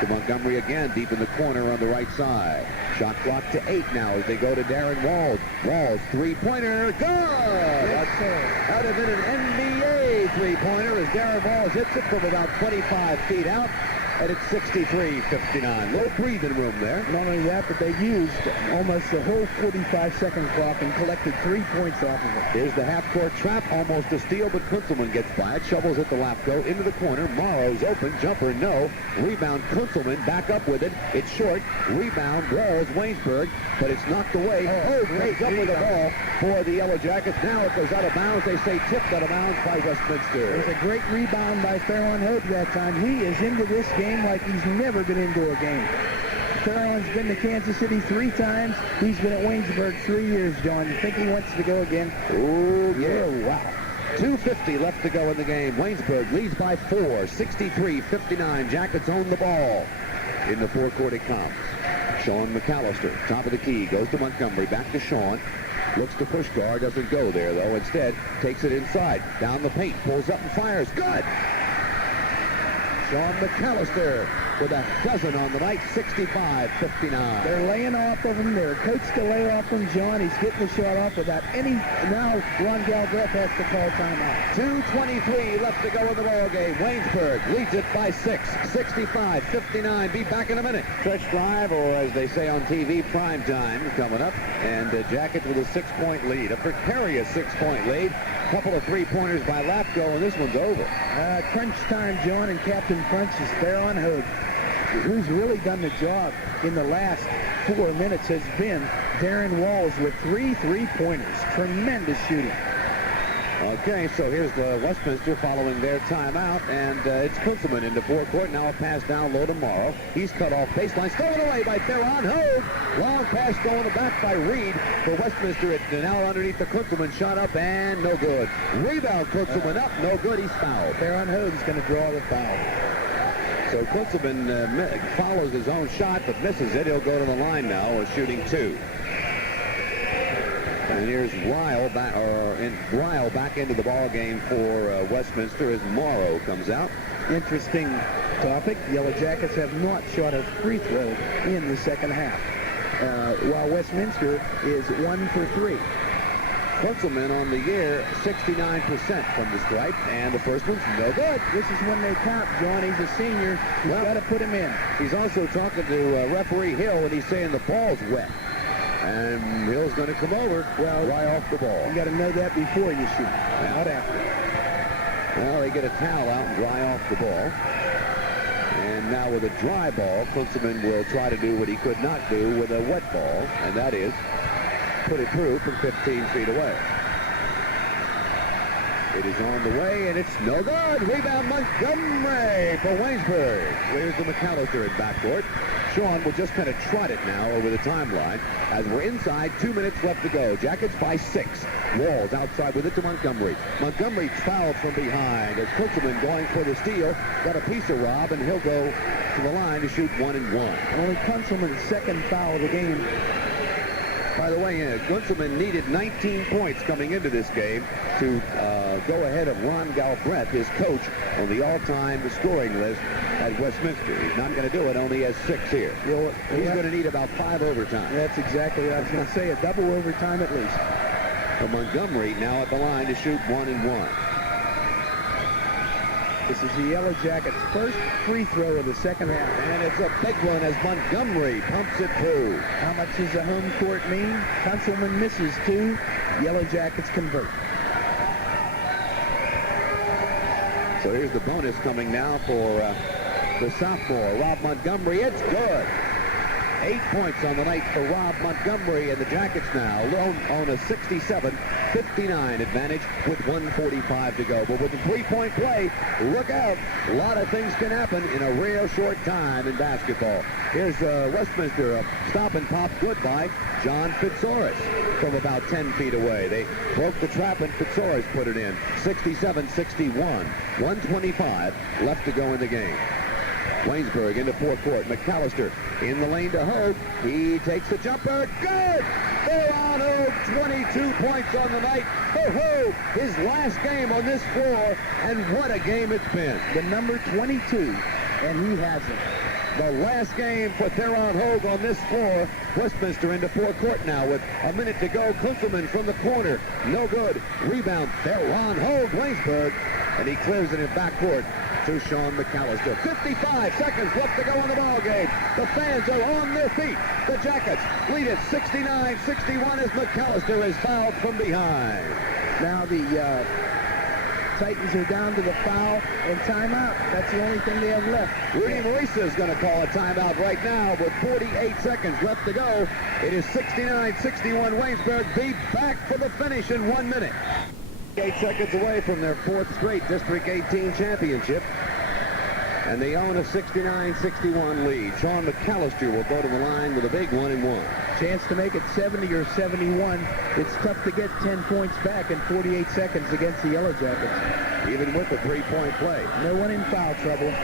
To Montgomery again, deep in the corner on the right side. Shot clock to 8 now as they go to Darren Walls. Walls, three-pointer, good! That would have been an NBA three-pointer as Darren Walls hits it from about 25 feet out. And it's 63-59. Little breathing room there. Not only that, but they used almost the whole 45-second clock and collected 3 points off of it. Here's the half-court trap, almost a steal, but Kunzelman gets by it. Shovels at the left, go into the corner. Morrow's open, jumper, no. Rebound, Kunzelman, back up with it. It's short. Rebound, Walls, Waynesburg, but it's knocked away. Comes up with the ball for the Yellow Jackets. Now it goes out of bounds. They say tipped out of bounds by Westminster. It was a great rebound by Farron Hogue that time. He is into this game like he's never been into a game. Farron's been to Kansas City 3 times. He's been at Waynesburg 3 years, John. You think he wants to go again? Oh, yeah, wow. 2:50 left to go in the game. Waynesburg leads by 4, 63-59. Jackets own the ball. In the forecourt it comes. Sean McAllister, top of the key, goes to Montgomery, back to Sean. Looks to Puskar, doesn't go there, though. Instead, takes it inside. Down the paint, pulls up and fires. Good! Sean McAllister with a dozen on the night, 65-59. They're laying off of him. They're coached to lay off him. John, he's getting the shot off without any. Now Ron Galbraith has to call timeout. 2:23 left to go in the ball game. Waynesburg leads it by 6, 65-59. Be back in a minute. Stretch drive, or as they say on TV, prime time coming up. And Jackets with a 6-point lead. A precarious 6-point lead. Couple of three-pointers by Lapko, and this one's over. Crunch time, John, and Captain Crunch is Farron Hogue. Who's really done the job in the last 4 minutes has been Darren Walls with 3 three-pointers. Tremendous shooting. Okay, so here's the Westminster following their timeout, and it's Kunzelman into forecourt. Now a pass down low to Morrow. He's cut off baseline. Stolen away by Farron Hogue. Long pass going back by Reed for Westminster. It's now underneath the Kunzelman. Shot up and no good. Rebound, Kunzelman up. No good. He's fouled. Farron Hogue's going to draw the foul. So Kunzelman follows his own shot, but misses it. He'll go to the line now, shooting 2. And here's Ryle back into the ball game for Westminster as Morrow comes out. Interesting topic. The Yellow Jackets have not shot a free throw in the second half, while Westminster is 1 for 3. Kunzelman on the year, 69% from the stripe, and the first one's no good. This is when they count, John. He's a senior. You've got to put him in. He's also talking to referee Hill, and he's saying the ball's wet. And Hill's going to come over, dry off the ball. You got to know that before you shoot, not after. Well, they get a towel out and dry off the ball. And now with a dry ball, Kunzelman will try to do what he could not do with a wet ball, and that is put it through from 15 feet away. It is on the way, and it's no good. Rebound Montgomery for Waynesburg. Here's the McAllister at backcourt. Sean will just kind of trot it now over the timeline as we're inside. 2 minutes left to go. Jackets by 6. Walls outside with it to Montgomery. Montgomery fouled from behind as Kunzelman going for the steal. Got a piece of Rob, and he'll go to the line to shoot 1 and 1. Only Kunzelman's second foul of the game. By the way, Kunzelman needed 19 points coming into this game to go ahead of Ron Galbraith, his coach, on the all-time scoring list at Westminster. He's not going to do it, only has 6 here. He's going to need about 5 overtime. That's exactly what I was going to say, a double overtime at least. And Montgomery now at the line to shoot 1 and 1. This is the Yellow Jackets' first free throw of the second half. And it's a big one as Montgomery pumps it through. How much does the home court mean? Kunzelman misses 2. Yellow Jackets convert. So here's the bonus coming now for the sophomore, Rob Montgomery. It's good. 8 points on the night for Rob Montgomery, and the Jackets now on a 67-59 advantage with 1:45 to go. But with the three-point play, look out. A lot of things can happen in a real short time in basketball. Here's Westminster, a stop and pop good by John Fitzorus from about 10 feet away. They broke the trap and Fitzorus put it in. 67-61. 1:25 left to go in the game. Waynesburg into forecourt. McAllister in the lane to Hogue. He takes the jumper. Good! Theron Hogue, 22 points on the night for Hogue. His last game on this floor, and what a game it's been. The number 22, and he has it. The last game for Theron Hogue on this floor. Westminster into forecourt now with a minute to go. Kunkelman from the corner. No good. Rebound. Theron Hogue, Waynesburg. And he clears it in backcourt to Sean McAllister. 55 seconds left to go in the ball game. The fans are on their feet. The Jackets lead it 69-61 as McAllister is fouled from behind. Now the Titans are down to the foul and timeout. That's the only thing they have left. Rudy Marisa is going to call a timeout right now with 48 seconds left to go. It is 69-61 Waynesburg. Be back for the finish in 1 minute. 8 seconds away from their fourth straight District 18 championship. And they own a 69-61 lead. Sean McAllister will go to the line with a big 1-and-1. Chance to make it 70 or 71. It's tough to get 10 points back in 48 seconds against the Yellow Jackets. Even with the three-point play. No one in foul trouble.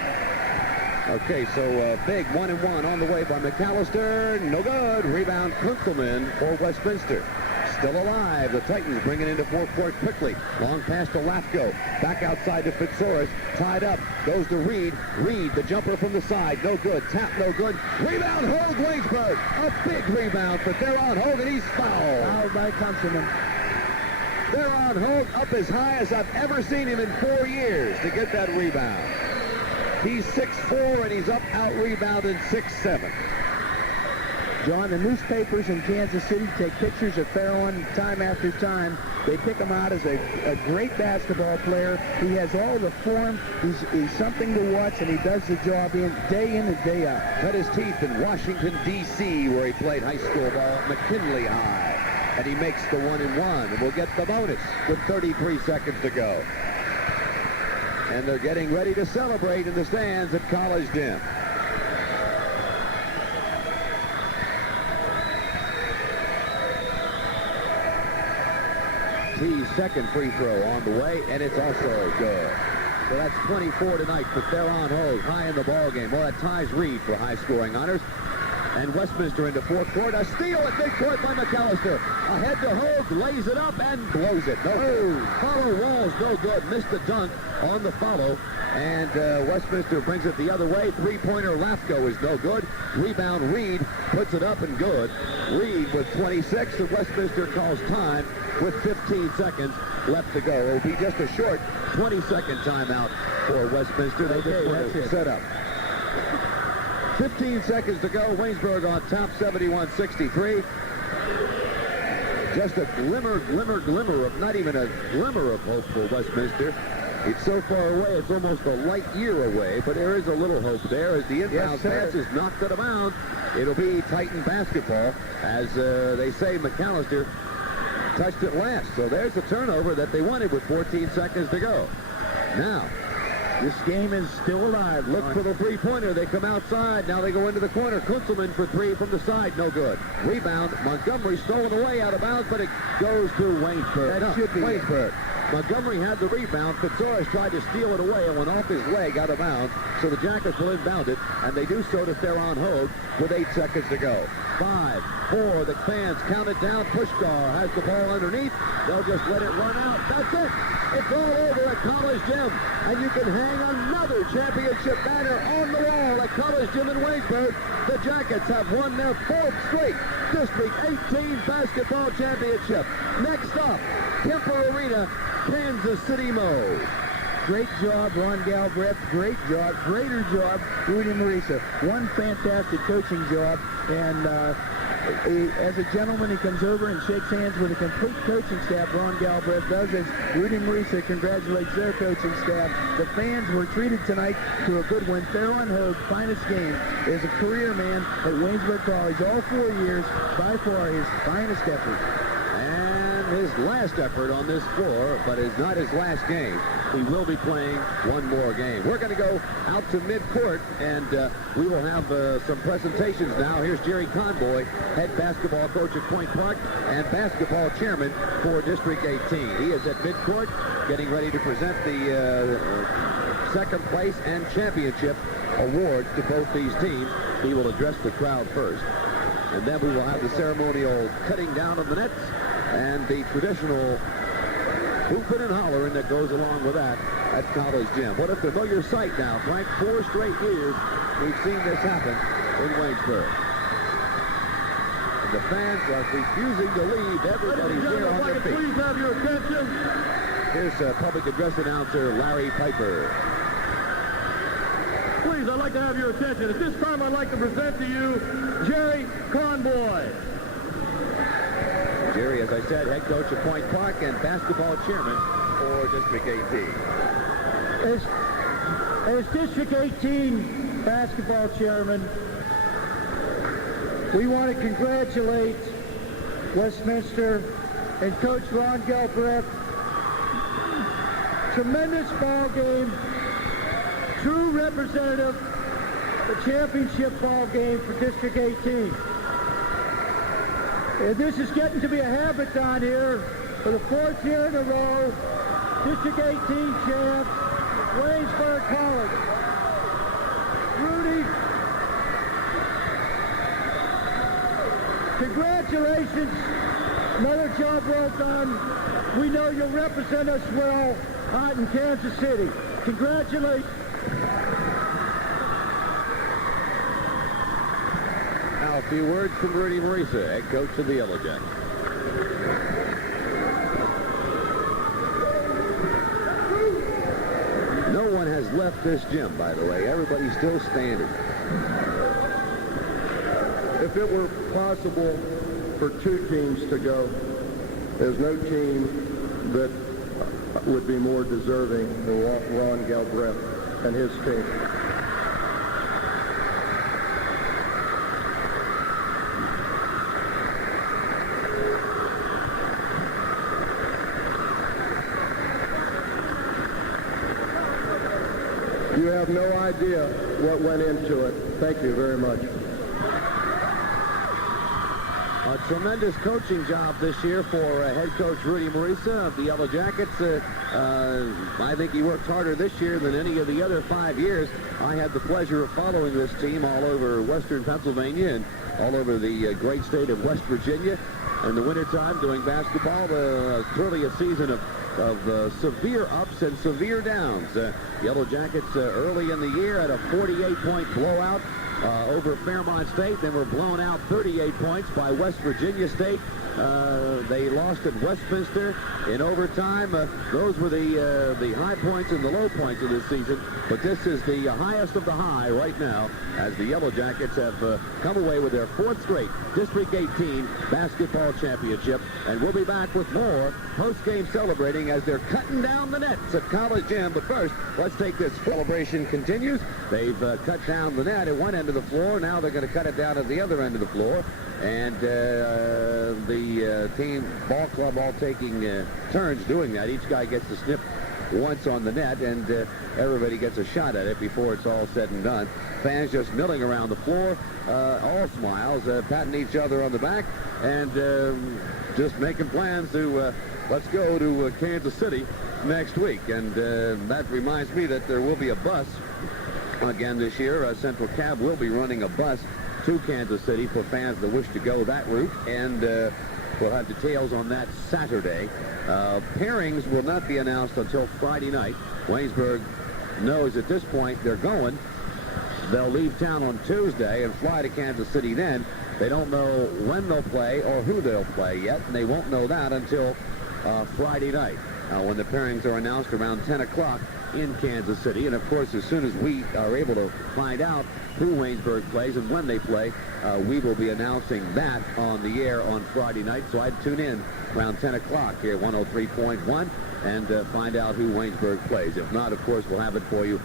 Okay, so big 1-and-1 on the way by McAllister. No good. Rebound Kunkelman for Westminster. Still alive. The Titans bring it into forecourt quickly. Long pass to Lafko. Back outside to Fitzorus. Tied up. Goes to Reed. Reed, the jumper from the side. No good. Tap, no good. Rebound, Hogue, Waynesburg. A big rebound for Theron Hogue, and he's fouled. Fouled by Kunkelman. Theron Hogue up as high as I've ever seen him in 4 years to get that rebound. He's 6'4", and he's up out-rebounded 6'7". John, the newspapers in Kansas City take pictures of Theron time after time. They pick him out as a great basketball player. He has all the form. He's something to watch, and he does the job day in and day out. Cut his teeth in Washington, D.C., where he played high school ball at McKinley High. And he makes the 1-and-1, and will get the bonus with 33 seconds to go. And they're getting ready to celebrate in the stands at College Gym. T's second free throw on the way, and it's also good. So that's 24 tonight for Theron Hogue, high in the ball game. Well, that ties Reed for high-scoring honors. And Westminster into forecourt. A steal at midcourt by McAllister. Ahead to Hogue, lays it up and blows it. No, follow Walls, no good. Missed the dunk on the follow. And Westminster brings it the other way. Three-pointer Lafko is no good. Rebound Reed puts it up and good. Reed with 26, and Westminster calls time with 15 seconds left to go. It will be just a short 20-second timeout for Westminster. They just want to set up. 15 seconds to go. Waynesburg on top, 71-63. Just a glimmer of, not even a glimmer of hope for Westminster. It's so far away, it's almost a light year away, but there is a little hope there as the inbound pass is knocked out of bounds. It'll be Titan basketball, as they say McAllister touched it last. So there's the turnover that they wanted with 14 seconds to go. Now, this game is still alive. Look for the three-pointer. They come outside. Now they go into the corner. Kunzelman for three from the side. No good. Rebound. Montgomery stolen away out of bounds, but it goes to Waynesburg. That should be Waynesburg. Montgomery had the rebound. Fitzorus tried to steal it away and went off his leg out of bounds. So the Jackets will inbound it, and they do so to Theron Hogue with 8 seconds to go. 5, 4, the fans count it down. Puskar has the ball underneath. They'll just let it run out. That's it. It's all over at College Gym. And you can hang another championship banner on the wall at College Gym in Waynesburg. The Jackets have won their 4th straight District 18 basketball championship. Next up, Kemper Arena, Kansas City Mo. Great job, Ron Galbraith. Great job. Greater job, Rudy Marisa. One fantastic coaching job. And as a gentleman, he comes over and shakes hands with a complete coaching staff. Ron Galbraith does, as Rudy Marisa congratulates their coaching staff. The fans were treated tonight to a good win. Theron Hogue, finest game, is a career man at Waynesburg College all 4 years, by far his finest effort. And his last effort on this floor, but it's not his last game. He will be playing one more game. We're going to go out to midcourt, and we will have some presentations now. Here's Jerry Conboy, head basketball coach at Point Park and basketball chairman for District 18. He is at midcourt getting ready to present the second place and championship awards to both these teams. He will address the crowd first. And then we will have the ceremonial cutting down of the nets and the traditional hooping and hollering that goes along with that at College Gym. What a familiar sight now, Frank. 4 straight years we've seen this happen in Waynesburg. And the fans are refusing to leave. Everybody's here on their feet. Please have your attention. Here's public address announcer Larry Piper. Please, I'd like to have your attention. At this time, I'd like to present to you Jerry Conboy. Jerry, as I said, head coach at Point Park and basketball chairman for District 18. As District 18 basketball chairman, we want to congratulate Westminster and Coach Ron Galbraith. Tremendous ball game. True representative of the championship ball game for District 18. This is getting to be a habit down here for the 4th year in a row. District 18 champ, Waynesburg College. Rudy, congratulations. Another job well done. We know you'll represent us well out in Kansas City. Congratulations. Now a few words from Rudy Marisa, head coach of the Yellow Jackets. No one has left this gym, by the way. Everybody's still standing. If it were possible for 2 teams to go, there's no team that would be more deserving than Ron Galbraith and his team. You have no idea what went into it. Thank you very much. A tremendous coaching job this year for head coach Rudy Marisa of the Yellow Jackets. I think he worked harder this year than any of the other 5 years. I had the pleasure of following this team all over western Pennsylvania and all over the great state of West Virginia in the wintertime doing basketball. Clearly a season of severe ups and severe downs. Yellow Jackets early in the year had a 48-point blowout over Fairmont State. Then were blown out 38 points by West Virginia State. They lost at Westminster in overtime. Those were the high points and the low points of this season. But this is the highest of the high right now as the Yellow Jackets have come away with their 4th straight District 18 basketball championship. And we'll be back with more post-game celebrating as they're cutting down the nets at College Gym. But first, let's take this celebration continues. They've cut down the net at one end of the floor. Now they're going to cut it down at the other end of the floor. And the team ball club all taking turns doing that. Each guy gets to snip once on the net, and everybody gets a shot at it before it's all said and done. Fans just milling around the floor, all smiles, patting each other on the back, and just making plans to let's go to Kansas City next week. And that reminds me that there will be a bus again this year. Central Cab will be running a bus to Kansas City for fans that wish to go that route, and we'll have details on that Saturday. Pairings will not be announced until Friday night. Waynesburg knows at this point they're going. They'll leave town on Tuesday and fly to Kansas City then. They don't know when they'll play or who they'll play yet, and they won't know that until Friday night. when the pairings are announced around 10 o'clock in Kansas City. And, of course, as soon as we are able to find out who Waynesburg plays and when they play, we will be announcing that on the air on Friday night. So I'd tune in around 10 o'clock here at 103.1 and find out who Waynesburg plays. If not, of course, we'll have it for you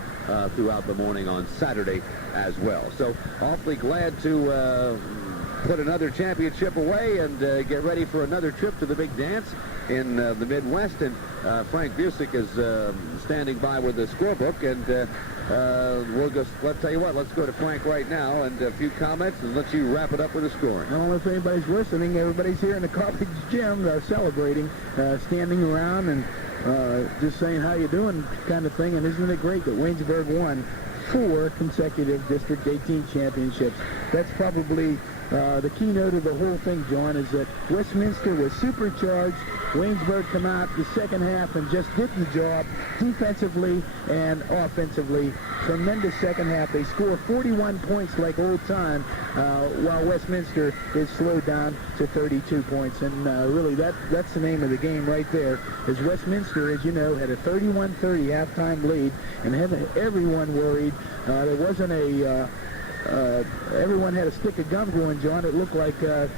throughout the morning on Saturday as well. So awfully glad to put another championship away and get ready for another trip to the big dance in the Midwest. And Frank Busick is standing by with the scorebook, and let's tell you what, let's go to Frank right now and a few comments and let you wrap it up with the scoring. Well, if anybody's listening, everybody's here in the college gym celebrating, standing around and just saying how you doing kind of thing. And isn't it great that Waynesburg won 4 consecutive District 18 championships? That's probably the keynote of the whole thing, John, is that Westminster was supercharged. Waynesburg come out the second half and just did the job defensively and offensively. Tremendous second half. They score 41 points like old time, while Westminster is slowed down to 32 points. And really, that's the name of the game right there, is Westminster, as you know, had a 31-30 halftime lead and had everyone worried. There wasn't a... everyone had a stick of gum going, John. It looked like the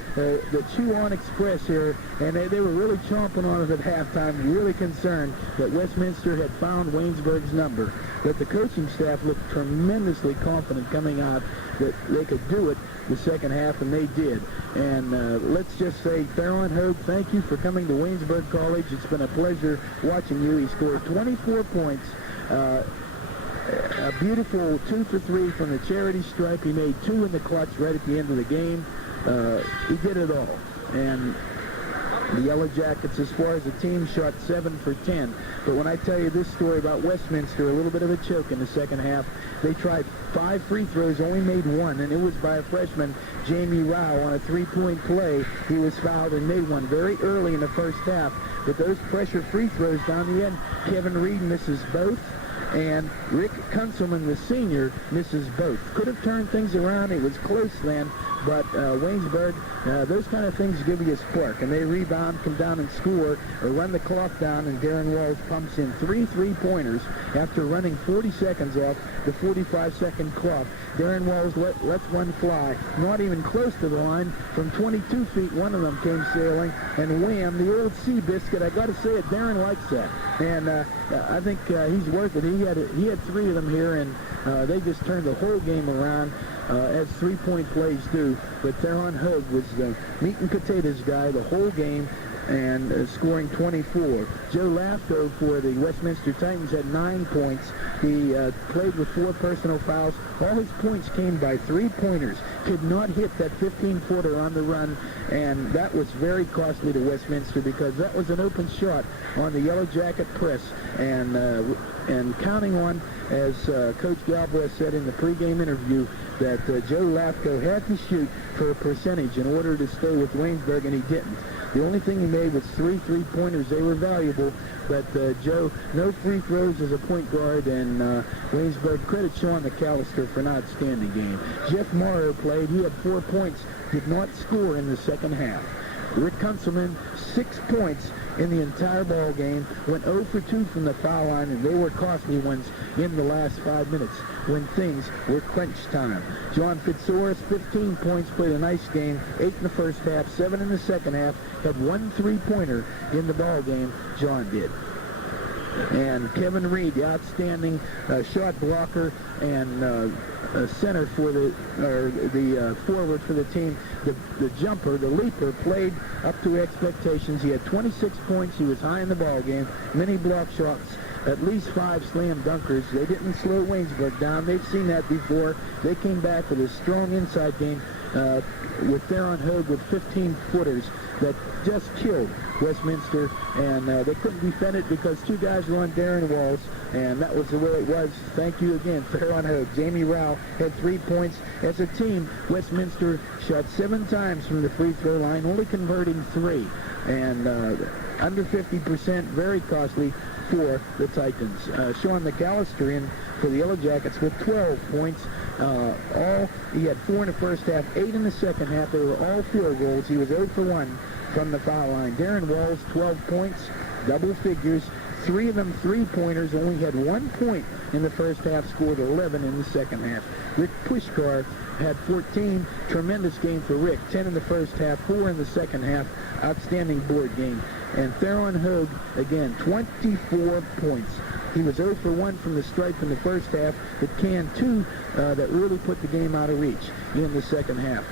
Chew-On Express here, and they were really chomping on it at halftime, really concerned that Westminster had found Waynesburg's number. But the coaching staff looked tremendously confident coming out that they could do it the second half, and they did. And let's just say, Theron Hogue, thank you for coming to Waynesburg College. It's been a pleasure watching you. He scored 24 points. A beautiful 2 for 3 from the charity stripe. He made 2 in the clutch right at the end of the game. He did it all. And the Yellow Jackets, as far as the team, shot 7 for 10. But when I tell you this story about Westminster, a little bit of a choke in the second half. They tried 5 free throws, only made 1, and it was by a freshman, Jamie Rao, on a 3-point play. He was fouled and made 1 very early in the first half. But those pressure free throws down the end, Kevin Reed misses both, and Rick Kunselman, the senior, misses both. Could have turned things around. It was close then, but Waynesburg, those kind of things give you a spark, and they rebound, come down and score, or run the clock down, and Darren Walls pumps in 3 3-pointers after running 40 seconds off the 45-second clock. Darren Walls lets one fly, not even close to the line. From 22 feet, one of them came sailing, and wham, the old Seabiscuit. I got to say it, Darren likes that, and I think he's worth it. He had 3 of them here, and they just turned the whole game around, as 3-point plays do. But Theron Hogue was the meat and potatoes guy the whole game, and scoring 24. Joe Lafto for the Westminster Titans had 9 points. He played with 4 personal fouls. All his points came by 3-pointers. Could not hit that 15-footer on the run, and that was very costly to Westminster because that was an open shot on the Yellow Jacket press, and counting on, as Coach Galbraith said in the pregame interview, that Joe Lafto had to shoot for a percentage in order to stay with Waynesburg, and he didn't. The only thing he made was 3 3-pointers. They were valuable, but Joe, no free throws as a point guard, and Waynesburg credit Sean McAllister for an outstanding game. Jeff Morrow played. He had 4 points, did not score in the second half. Rick Kunselman, 6 points in the entire ball game, went 0 for 2 from the foul line, and they were costly ones in the last 5 minutes when things were crunch time. John Fitzorus, 15 points, played a nice game, 8 in the first half, 7 in the second half, had 1 3-pointer in the ball game. John did. And Kevin Reed, the outstanding shot blocker and center for the forward for the team, the jumper, the leaper, played up to expectations. He had 26 points. He was high in the ball game. Many block shots, at least 5 slam dunkers. They didn't slow Waynesburg down. They've seen that before. They came back with a strong inside game with Theron Hogue with 15-footers that just killed Westminster, and they couldn't defend it because 2 guys were on Darren Walls, and that was the way it was. Thank you again, Theron Hogue. Jamie Rao had 3 points. As a team, Westminster shot 7 times from the free throw line, only converting 3, and under 50%, very costly for the Titans. Sean McAllister in for the Yellow Jackets with 12 points. He had 4 in the first half, 8 in the second half. They were all field goals. He was 0 for 1 from the foul line. Darren Walls, 12 points. double figures. 3 of them three-pointers, only had 1 point in the first half, scored 11 in the second half. Rick Puskar had 14. Tremendous game for Rick. 10 in the first half, 4 in the second half. Outstanding board game. And Theron Hogue, again, 24 points. He was 0 for 1 from the stripe in the first half, but canned 2 that really put the game out of reach in the second half.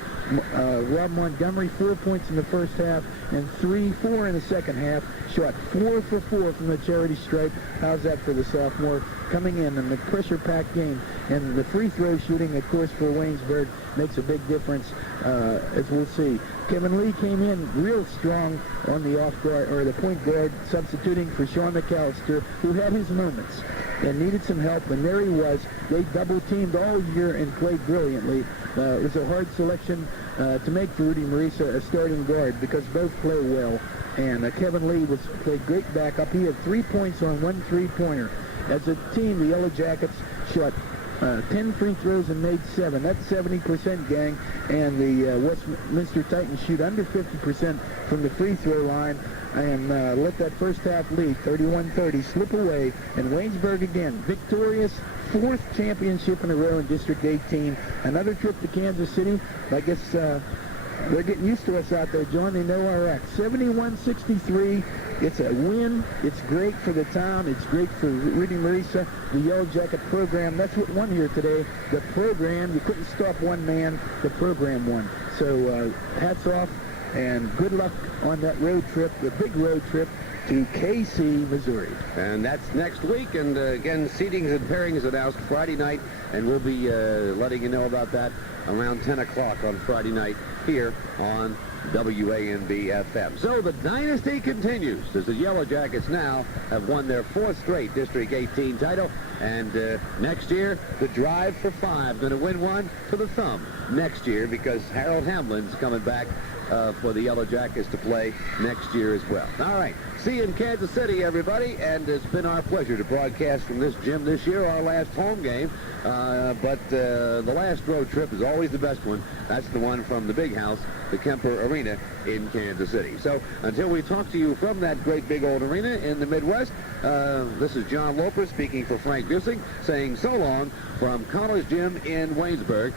Rob Montgomery, 4 points in the first half and 4 in the second half. Shot 4 for 4 from the charity stripe. How's that for the sophomore? Coming in the pressure-packed game. And the free throw shooting, of course, for Waynesburg makes a big difference, as we'll see. Kevin Lee came in real strong on the off guard, or the point guard, substituting for Sean McAllister, who had his moments and needed some help, and there he was. They double-teamed all year and played brilliantly. It was a hard selection to make for Rudy Marisa a starting guard because both play well. And Kevin Lee played great backup. He had 3 points on 1 three-pointer. As a team, the Yellow Jackets shot 10 free throws and made 7. That's 70%, gang. And the Westminster Titans shoot under 50% from the free throw line and let that first half lead, 31-30, slip away. And Waynesburg again, victorious, 4th championship in a row in District 18. Another trip to Kansas City. I guess they're getting used to us out there, John. They know our act. 71-63. It's a win. It's great for the town. It's great for Rudy Marisa, the Yellow Jacket program. That's what won here today. The program, you couldn't stop one man. The program won. So hats off and good luck on that road trip, the big road trip to KC, Missouri. And that's next week. And again, seedings and pairings announced Friday night, and we'll be letting you know about that around 10 o'clock on Friday night here on WANB-FM. So the dynasty continues as the Yellow Jackets now have won their 4th straight District 18 title. And next year, the drive for 5, going to win one for the thumb next year because Harold Hamlin's coming back for the Yellow Jackets to play next year as well. All right. See you in Kansas City, everybody. And it's been our pleasure to broadcast from this gym this year, our last home game. But the last road trip is always the best one. That's the one from the big house, the Kemper Arena in Kansas City. So until we talk to you from that great big old arena in the Midwest, this is John Loper speaking for Frank Busing, saying so long from College Gym in Waynesburg.